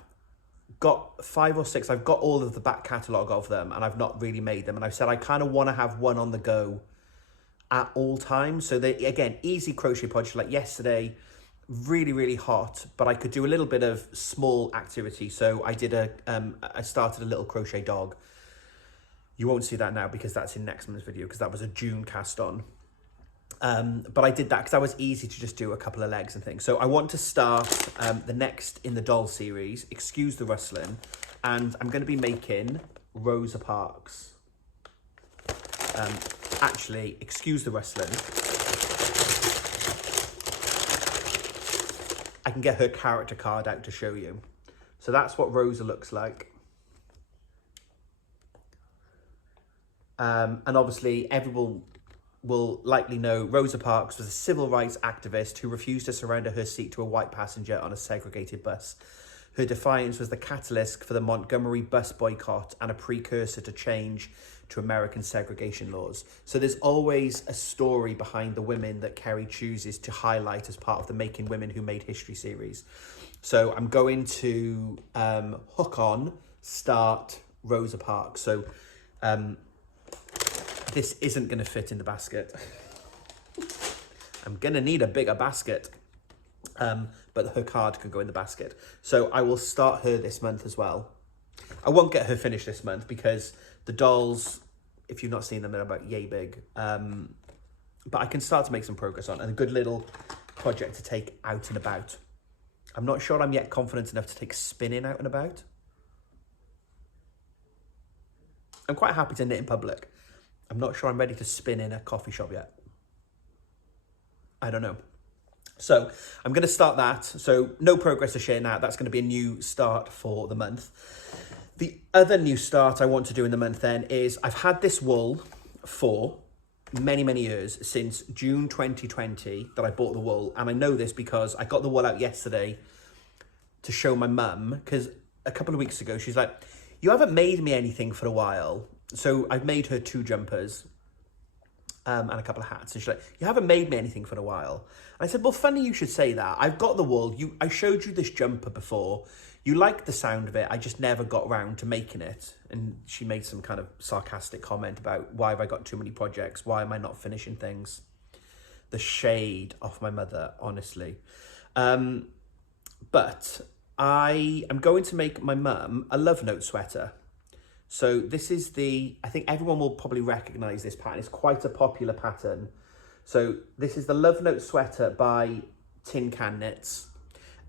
got 5 or 6, I've got all of the back catalogue of them, and I've not really made them. And I've said I kind of want to have one on the go at all times. So they, again, easy crochet project. Like yesterday, really, really hot, but I could do a little bit of small activity. So I did I started a little crochet dog. You won't see that now because that's in next month's video, because that was a June cast on. But I did that because that was easy to just do a couple of legs and things. So I want to start the next in the doll series, excuse the rustling, and I'm going to be making Rosa Parks. Actually, excuse the rustling. I can get her character card out to show you. So that's what Rosa looks like. And obviously everyone will likely know Rosa Parks was a civil rights activist who refused to surrender her seat to a white passenger on a segregated bus. Her defiance was the catalyst for the Montgomery bus boycott and a precursor to change to American segregation laws. So there's always a story behind the women that Kerry chooses to highlight as part of the Making Women Who Made History series. So I'm going to hook on, start Rosa Parks. So this isn't going to fit in the basket. I'm going to need a bigger basket. But her card can go in the basket. So I will start her this month as well. I won't get her finished this month because the dolls, if you've not seen them, they're about yay big. But I can start to make some progress on, and a good little project to take out and about. I'm not sure I'm yet confident enough to take spinning out and about. I'm quite happy to knit in public. I'm not sure I'm ready to spin in a coffee shop yet. I don't know. So I'm going to start that. So no progress to share now. That's going to be a new start for the month. The other new start I want to do in the month then is I've had this wool for many, many years, since June 2020 that I bought the wool. And I know this because I got the wool out yesterday to show my mum, because a couple of weeks ago, she's like, you haven't made me anything for a while. So I've made her 2 jumpers and a couple of hats. And she's like, you haven't made me anything for a while. And I said, well, funny you should say that. I've got the wool. I showed you this jumper before. You liked the sound of it. I just never got around to making it. And she made some kind of sarcastic comment about, why have I got too many projects? Why am I not finishing things? The shade off my mother, honestly. But I am going to make my mum a love note sweater. So this is I think everyone will probably recognize this pattern. It's quite a popular pattern. So this is the Love Note sweater by Tin Can Knits.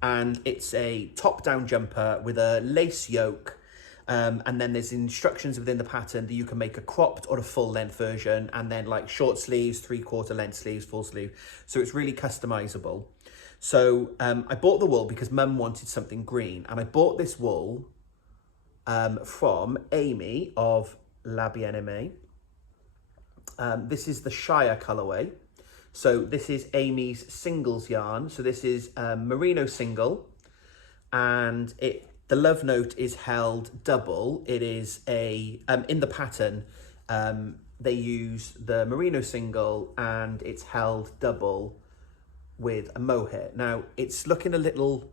And it's a top-down jumper with a lace yoke. And then there's instructions within the pattern that you can make a cropped or a full-length version. And then like short sleeves, 3/4 length sleeves, full sleeve. So it's really customizable. So I bought the wool because Mum wanted something green. And I bought this wool from Amy of La Bien-Aimée. This is the Shire colorway. So this is Amy's singles yarn. So this is merino single, and it The love note is held double. It is a, in the pattern, they use the merino single and it's held double with a mohair. Now, it's looking a little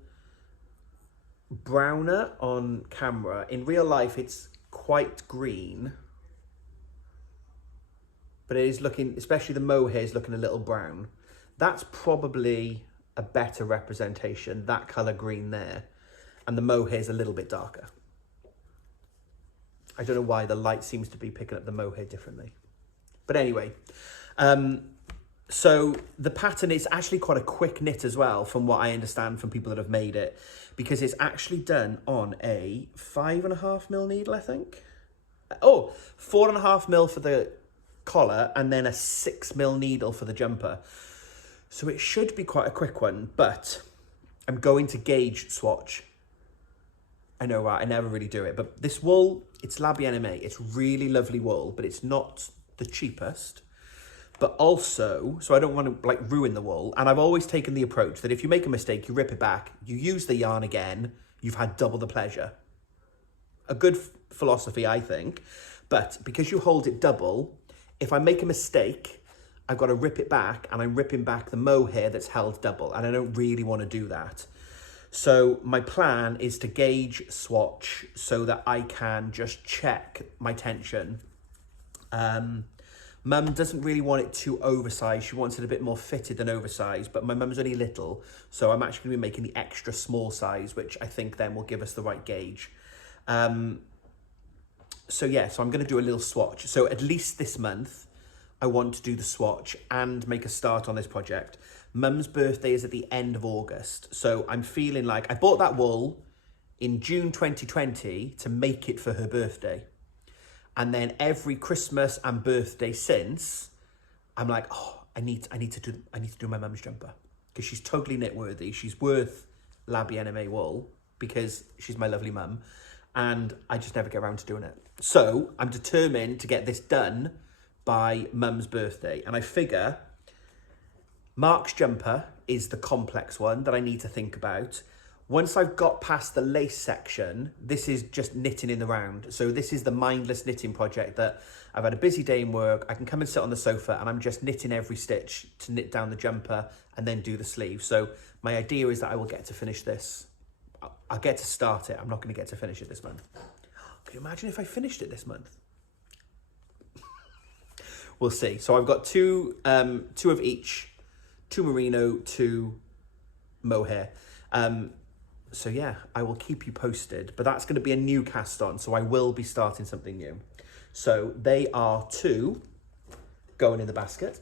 browner on camera. In real life, it's quite green, but it is looking, especially the mohair is looking a little brown. That's probably a better representation, that colour green there. And the mohair is a little bit darker. I don't know why the light seems to be picking up the mohair differently. But anyway, so the pattern is actually quite a quick knit as well, from what I understand from people that have made it, because it's actually done on a 5.5mm needle, I think. Oh, 4.5mm for the collar and then a 6mm needle for the jumper. So it should be quite a quick one, but I'm going to gauge swatch. I know, right? I never really do it, but this wool, it's La Bien-Aimée. It's really lovely wool, but it's not the cheapest. But also, so I don't want to like ruin the wool. And I've always taken the approach that if you make a mistake, you rip it back, you use the yarn again, you've had double the pleasure. A good philosophy, I think. But because you hold it double, if I make a mistake, I've got to rip it back, and I'm ripping back the mohair that's held double, and I don't really want to do that. So my plan is to gauge swatch so that I can just check my tension. Mum doesn't really want it too oversized. She wants it a bit more fitted than oversized, but my mum's only little, so I'm actually going to be making the extra small size, which I think then will give us the right gauge. So yeah, so I'm going to do a little swatch. So at least this month, I want to do the swatch and make a start on this project. Mum's birthday is at the end of August, so I'm feeling like I bought that wool in June 2020 to make it for her birthday. And then every Christmas and birthday since, I'm like, oh, I need to do my mum's jumper, because she's totally knit worthy. She's worth La Bien-Aimée wool because she's my lovely mum, and I just never get around to doing it. So I'm determined to get this done by mum's birthday, and I figure Mark's jumper is the complex one that I need to think about. Once I've got past the lace section, this is just knitting in the round. So this is the mindless knitting project that I've had a busy day in work. I can come and sit on the sofa and I'm just knitting every stitch to knit down the jumper and then do the sleeve. So my idea is that I will get to finish this. I'll get to start it. I'm not going to get to finish it this month. Can you imagine if I finished it this month? We'll see. So I've got two of each, 2 merino, 2 mohair. So yeah, I will keep you posted, but that's going to be a new cast on, so I will be starting something new. So they are 2 going in the basket.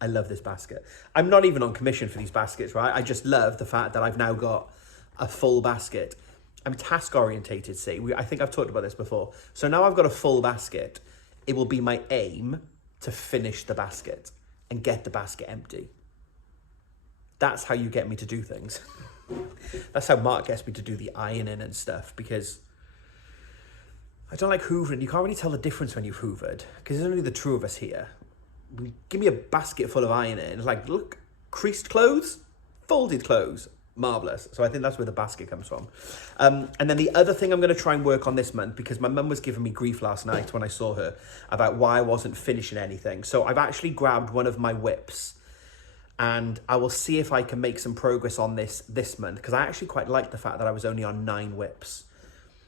I love this basket. I'm not even on commission for these baskets, right? I just love the fact that I've now got a full basket. I'm task orientated, see? I think I've talked about this before. So now I've got a full basket. It will be my aim to finish the basket and get the basket empty. That's how you get me to do things. That's how Mark gets me to do the ironing and stuff, because I don't like hoovering. You can't really tell the difference when you've hoovered, because there's only the 2 of us here. Give me a basket full of ironing. It's like, look, creased clothes, folded clothes, marvellous. So I think that's where the basket comes from. And then the other thing I'm going to try and work on this month, because my mum was giving me grief last night when I saw her about why I wasn't finishing anything. So I've actually grabbed one of my whips, and I will see if I can make some progress on this month, because I actually quite like the fact that I was only on 9 whips.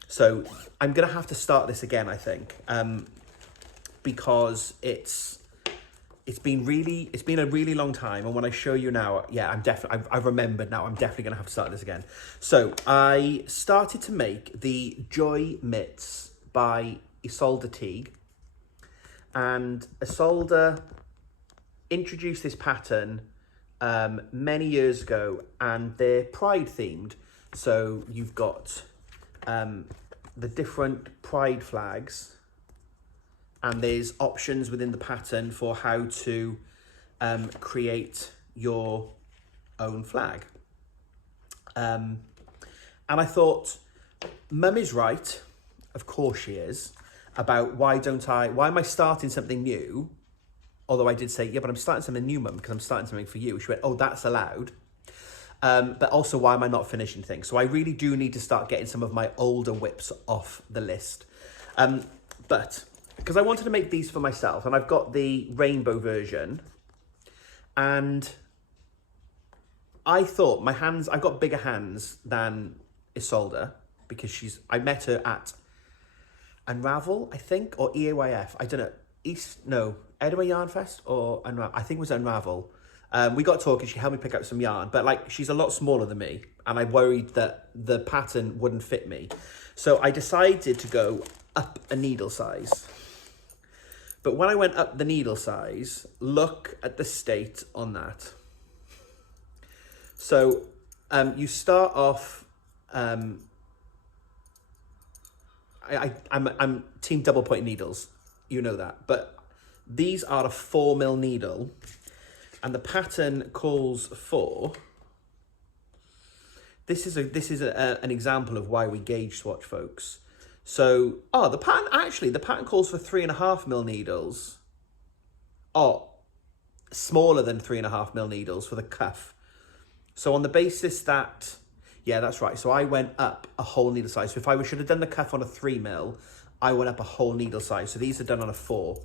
So I'm going to have to start this again, I think, because it's been a really long time. And when I show you now, yeah, I've remembered now, I'm definitely going to have to start this again. So I started to make the Joy Mitts by Isolde Teague, and Isolde introduced this pattern many years ago, and they're pride themed. So you've got the different pride flags, and there's options within the pattern for how to create your own flag. And I thought, Mum is right, of course she is, about why am I starting something new? Although I did say, yeah, but I'm starting something new, Mum, because I'm starting something for you. She went, oh, that's allowed. But also, why am I not finishing things? So I really do need to start getting some of my older whips off the list. But because I wanted to make these for myself, and I've got the rainbow version, and I thought my hands, I've got bigger hands than Isolde, because I met her at Unravel, I think, or EAYF, I don't know, Edinburgh Yarn Fest, or Unravel, I think it was Unravel. We got talking, she helped me pick up some yarn, but like, she's a lot smaller than me, and I worried that the pattern wouldn't fit me. So I decided to go up a needle size. But when I went up the needle size, look at the state on that. So you start off, I'm team double point needles, you know that, but these are a 4mm needle, and the pattern calls for, this is an example of why we gauge swatch, folks. So, the pattern calls for 3.5mm needles. Smaller than 3.5mm needles for the cuff. So on the basis that, yeah, that's right. So I went up a whole needle size. So if I should have done the cuff on a 3mm, I went up a whole needle size. So these are done on a 4.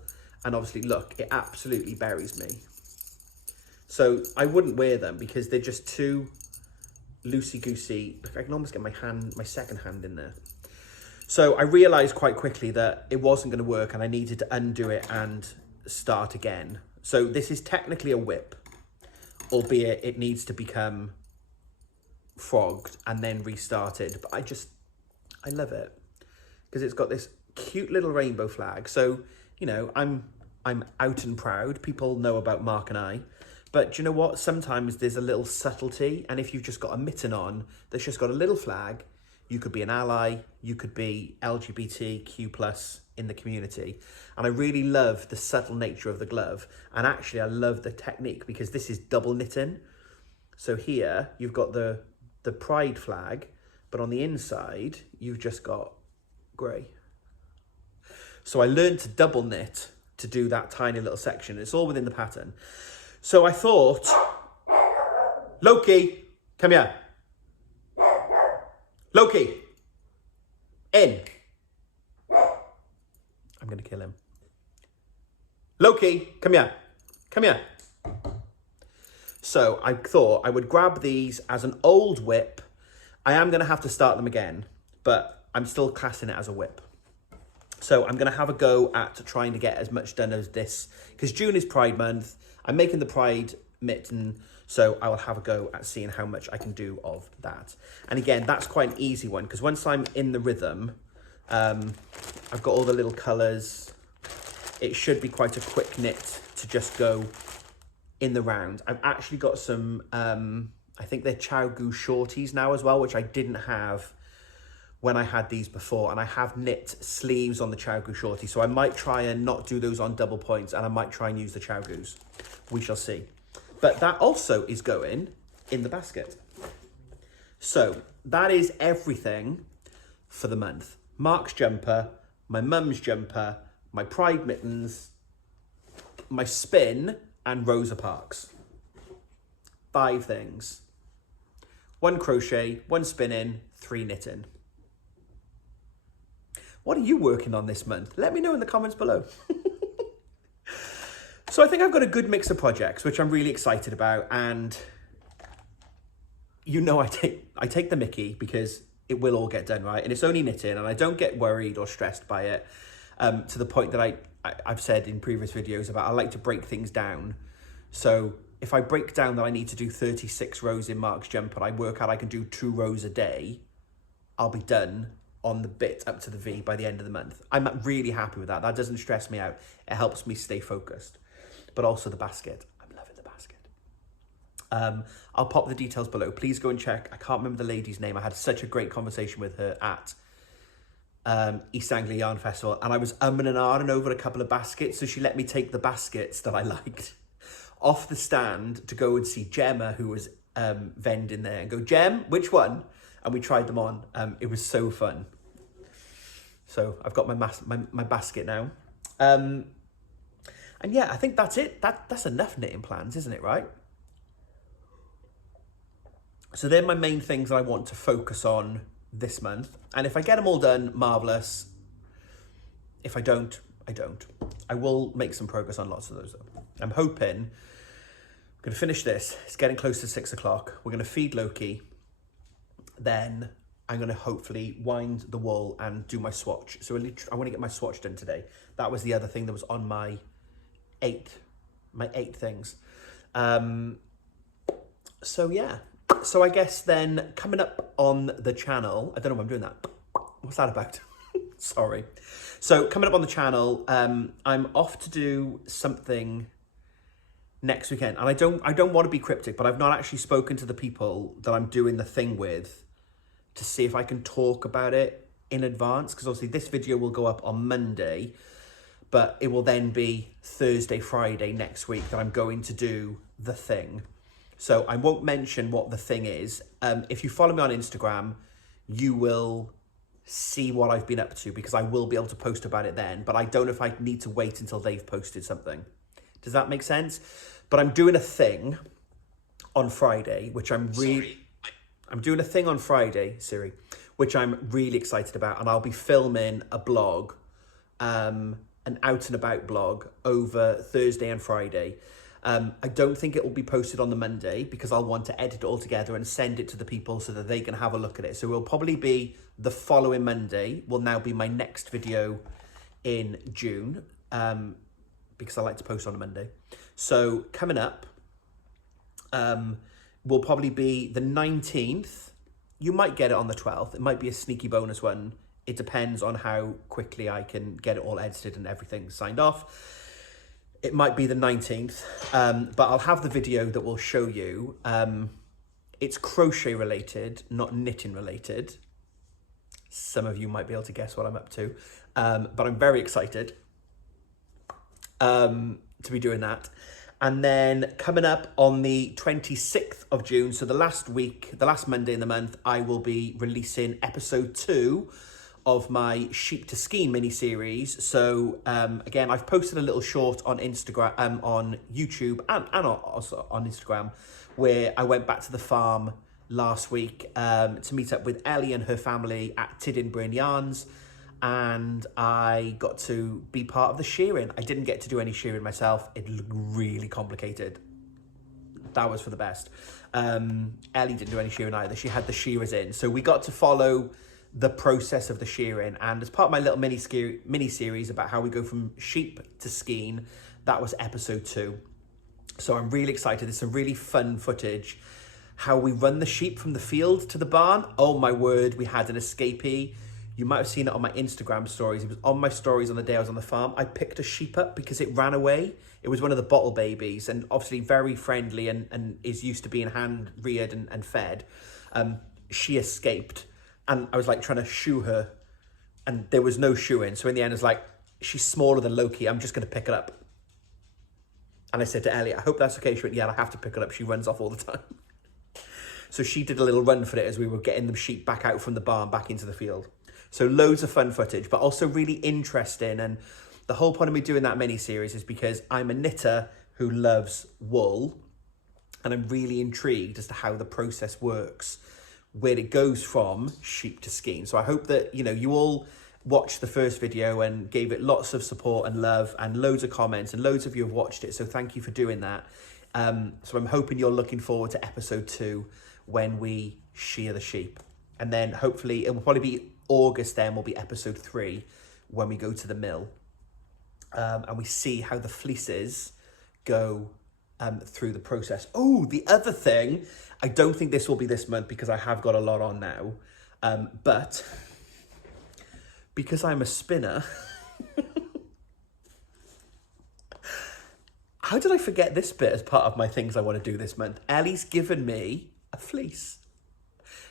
And obviously, look, it absolutely buries me. So I wouldn't wear them because they're just too loosey-goosey. I can almost get my second hand in there. So I realized quite quickly that it wasn't going to work, and I needed to undo it and start again. So this is technically a whip, albeit it needs to become frogged and then restarted. But I love it because it's got this cute little rainbow flag. So, you know, I'm out and proud. People know about Mark and I. But do you know what? Sometimes there's a little subtlety, and if you've just got a mitten on that's just got a little flag, you could be an ally, you could be LGBTQ+ in the community. And I really love the subtle nature of the glove. And actually, I love the technique because this is double knitting. So here, you've got the pride flag, but on the inside, you've just got grey. So I learned to double knit to do that tiny little section. It's all within the pattern. So I thought, Loki, come here. Loki, in. I'm going to kill him. Loki, come here. Come here. So I thought I would grab these as an old whip. I am going to have to start them again, but I'm still classing it as a whip. So I'm going to have a go at trying to get as much done as this, because June is Pride Month. I'm making the Pride mitten, so I will have a go at seeing how much I can do of that. And again, that's quite an easy one, because once I'm in the rhythm, I've got all the little colours. It should be quite a quick knit to just go in the round. I've actually got some, I think they're Chow Goo shorties now as well, which I didn't have when I had these before, and I have knit sleeves on the Chow Goo shorty, so I might try and not do those on double points, and I might try and use the Chow Goos. We shall see. But that also is going in the basket. So that is everything for the month. Mark's jumper, my mum's jumper, my Pride mittens, my spin, and Rosa Parks. 5 things. 1 crochet, 1 spinning, 3 knitting. What are you working on this month? Let me know in the comments below. So I think I've got a good mix of projects, which I'm really excited about. And you know, I take the mickey because it will all get done, right? And it's only knitting, and I don't get worried or stressed by it, to the point that I've said in previous videos about I like to break things down. So if I break down that I need to do 36 rows in Mark's jumper, I work out I can do 2 rows a day, I'll be done on the bit up to the V by the end of the month. I'm really happy with that. That doesn't stress me out. It helps me stay focused. But also the basket. I'm loving the basket. I'll pop the details below. Please go and check. I can't remember the lady's name. I had such a great conversation with her at East Anglia Yarn Festival, and I was umming and ahhing over a couple of baskets, so she let me take the baskets that I liked off the stand to go and see Gemma, who was vending there, and go, Gem, which one? And we tried them on. It was so fun. So I've got my basket now. And yeah, I think that's it. That's enough knitting plans, isn't it, right? So they're my main things that I want to focus on this month. And if I get them all done, marvellous. If I don't, I don't. I will make some progress on lots of those though. I'm hoping, I'm going to finish this. It's getting close to 6 o'clock. We're going to feed Loki. Then I'm going to hopefully wind the wool and do my swatch. So I want to get my swatch done today. That was the other thing that was on my eight things. So yeah. So I guess then coming up on the channel, I don't know why I'm doing that. What's that about? Sorry. So coming up on the channel, I'm off to do something next weekend. And I don't want to be cryptic, but I've not actually spoken to the people that I'm doing the thing with to see if I can talk about it in advance. Because obviously this video will go up on Monday, but it will then be Thursday, Friday next week that I'm going to do the thing. So I won't mention what the thing is. If you follow me on Instagram, you will see what I've been up to because I will be able to post about it then. But I don't know if I need to wait until they've posted something. Does that make sense? But I'm doing a thing on Friday, which I'm doing a thing on Friday, Siri, which I'm really excited about. And I'll be filming a blog, an out and about blog over Thursday and Friday. I don't think it will be posted on the Monday because I'll want to edit it all together and send it to the people so that they can have a look at it. So it will probably be the following Monday will now be my next video in June because I like to post on a Monday. So coming up will probably be the 19th. You might get it on the 12th. It might be a sneaky bonus one. It depends on how quickly I can get it all edited and everything signed off. It might be the 19th, but I'll have the video that will show you. It's crochet related, not knitting related. Some of you might be able to guess what I'm up to, but I'm very excited to be doing that. And then coming up on the 26th of June, so the last Monday in the month, I will be releasing episode 2 of my Sheep to Skein mini-series. So again, I've posted a little short on Instagram, on YouTube and also on Instagram, where I went back to the farm last week to meet up with Ellie and her family at Tidinburn Yarns, and I got to be part of the shearing. I didn't get to do any shearing myself. It looked really complicated. That was for the best. Ellie didn't do any shearing either. She had the shearers in. So we got to follow the process of the shearing, and as part of my little mini series about how we go from sheep to skein, that was episode 2. So I'm really excited. There's some really fun footage how we run the sheep from the field to the barn. Oh my word, we had an escapee. You might have seen it on my Instagram stories. It was on my stories on the day I was on the farm. I picked a sheep up because it ran away. It was one of the bottle babies, and obviously very friendly and is used to being hand reared and fed. She escaped. And I was like trying to shoe her, and there was no shoeing. So in the end, it's like, she's smaller than Loki. I'm just going to pick it up. And I said to Ellie, I hope that's okay. She went, yeah, I have to pick it up. She runs off all the time. So she did a little run for it as we were getting the sheep back out from the barn, back into the field. So loads of fun footage, but also really interesting. And the whole point of me doing that mini-series is because I'm a knitter who loves wool. And I'm really intrigued as to how the process works, where it goes from sheep to skein. So I hope that, you all watched the first video and gave it lots of support and love and loads of comments, and loads of you have watched it. So thank you for doing that. So I'm hoping you're looking forward to episode 2 when we shear the sheep. And then hopefully it will probably be August then will be episode 3 when we go to the mill. And we see how the fleeces go through the process. Oh, the other thing, I don't think this will be this month because I have got a lot on now, but because I'm a spinner, how did I forget this bit as part of my things I want to do this month? Ellie's given me a fleece.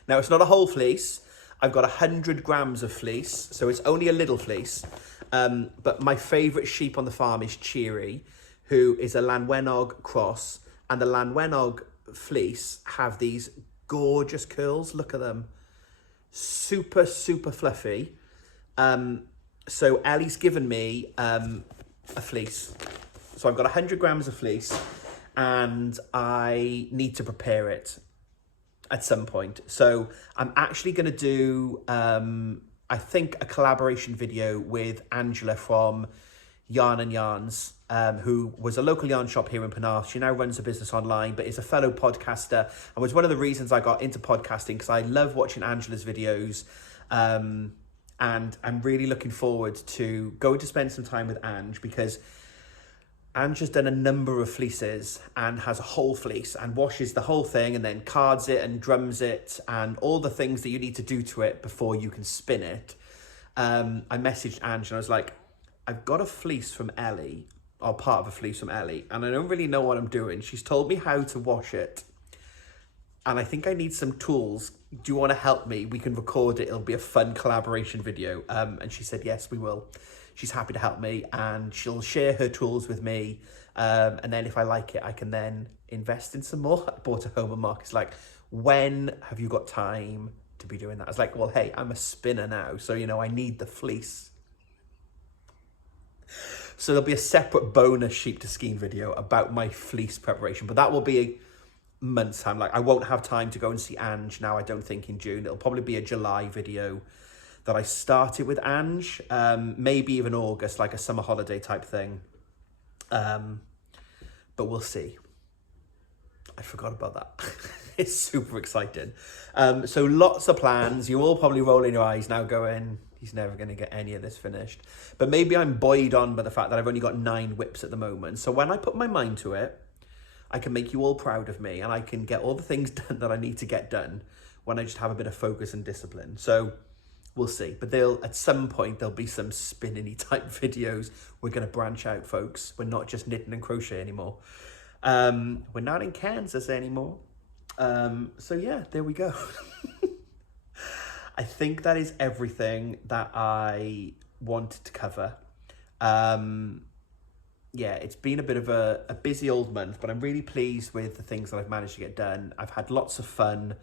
Now, it's not a whole fleece. I've got 100 grams of fleece, so it's only a little fleece, but my favourite sheep on the farm is Cheery, who is a Llanwenog cross, and the Llanwenog fleece have these gorgeous curls. Look at them. Super, super fluffy. So Ellie's given me a fleece. So I've got 100 grams of fleece, and I need to prepare it. at some point. So I'm actually going to do, I think, a collaboration video with Angela from Yarn and Yarns, who was a local yarn shop here in Penarth. She now runs a business online, but is a fellow podcaster, and was one of the reasons I got into podcasting, because I love watching Angela's videos. And I'm really looking forward to going to spend some time with Ange, because Ange has done a number of fleeces and has a whole fleece and washes the whole thing and then cards it and drums it and all the things that you need to do to it before you can spin it. I messaged Ange and I was like, I've got a fleece from Ellie, or part of a fleece from Ellie, and I don't really know what I'm doing. She's told me how to wash it, and I think I need some tools. Do you want to help me? We can record it. It'll be a fun collaboration video. And she said, yes, we will. She's happy to help me, and she'll share her tools with me. And then if I like it, I can then invest in some more. I bought a home, and Mark is like, when have you got time to be doing that? I was like, well, hey, I'm a spinner now, so, you know, I need the fleece. So there'll be a separate bonus sheep to skein video about my fleece preparation, but that will be a month's time. Like, I won't have time to go and see Ange now, I don't think, in June. It'll probably be a July video that I started with Ange, maybe even August, like a summer holiday type thing. But we'll see. I forgot about that. It's super exciting. So lots of plans. You're all probably rolling your eyes now going, he's never going to get any of this finished. But maybe I'm buoyed on by the fact that I've only got 9 whips at the moment. So when I put my mind to it, I can make you all proud of me, and I can get all the things done that I need to get done when I just have a bit of focus and discipline. So we'll see. But at some point, there'll be some spinning-y type videos. We're going to branch out, folks. We're not just knitting and crochet anymore. We're not in Kansas anymore. So yeah, there we go. I think that is everything that I wanted to cover. Yeah, it's been a bit of a busy old month, but I'm really pleased with the things that I've managed to get done. I've had lots of fun,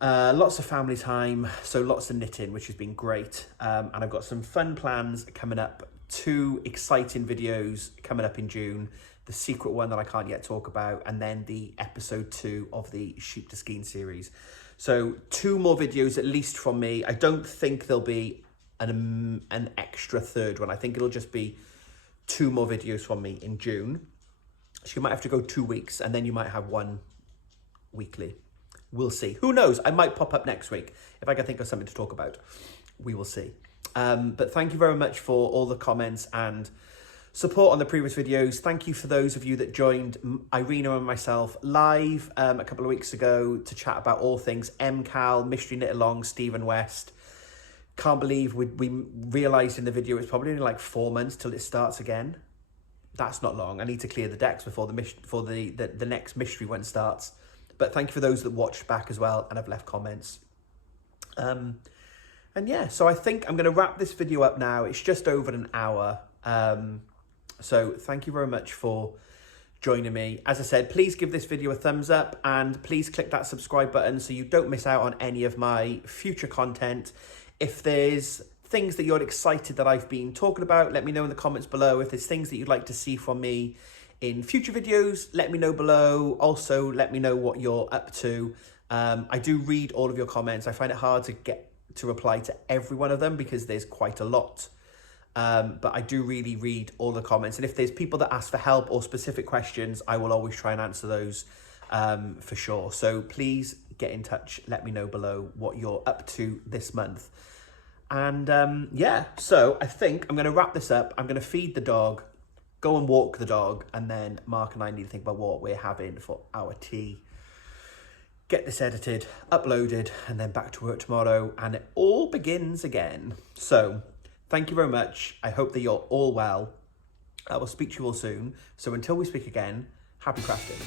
lots of family time, so lots of knitting, which has been great. And I've got some fun plans coming up, 2 exciting videos coming up in June, the secret one that I can't yet talk about, and then the episode 2 of the Sheep to Skein series. So 2 more videos at least from me. I don't think there'll be an extra third one. I think it'll just be 2 more videos from me in June. So you might have to go 2 weeks, and then you might have 1 weekly. We'll see. Who knows? I might pop up next week if I can think of something to talk about. We will see. But thank you very much for all the comments and support on the previous videos. Thank you for those of you that joined Irina and myself live a couple of weeks ago to chat about all things MCAL, Mystery Knit Along, Stephen West. Can't believe we realised in the video it's probably only like 4 months till it starts again. That's not long. I need to clear the decks before the next mystery one starts. But thank you for those that watched back as well and have left comments. And yeah, so I think I'm going to wrap this video up now. It's just over an hour. So thank you very much for joining me. As I said, please give this video a thumbs up, and please click that subscribe button so you don't miss out on any of my future content. If there's things that you're excited that I've been talking about, let me know in the comments below. If there's things that you'd like to see from me in future videos, let me know below. Also, let me know what you're up to. I do read all of your comments. I find it hard to get to reply to every one of them because there's quite a lot. But I do really read all the comments. And if there's people that ask for help or specific questions, I will always try and answer those for sure. So please get in touch. Let me know below what you're up to this month. And yeah, so I think I'm going to wrap this up. I'm going to feed the dog, go and walk the dog, and then Mark and I need to think about what we're having for our tea. Get this edited, uploaded, and then back to work tomorrow, and it all begins again. So thank you very much. I hope that you're all well. I will speak to you all soon. So until we speak again, happy crafting.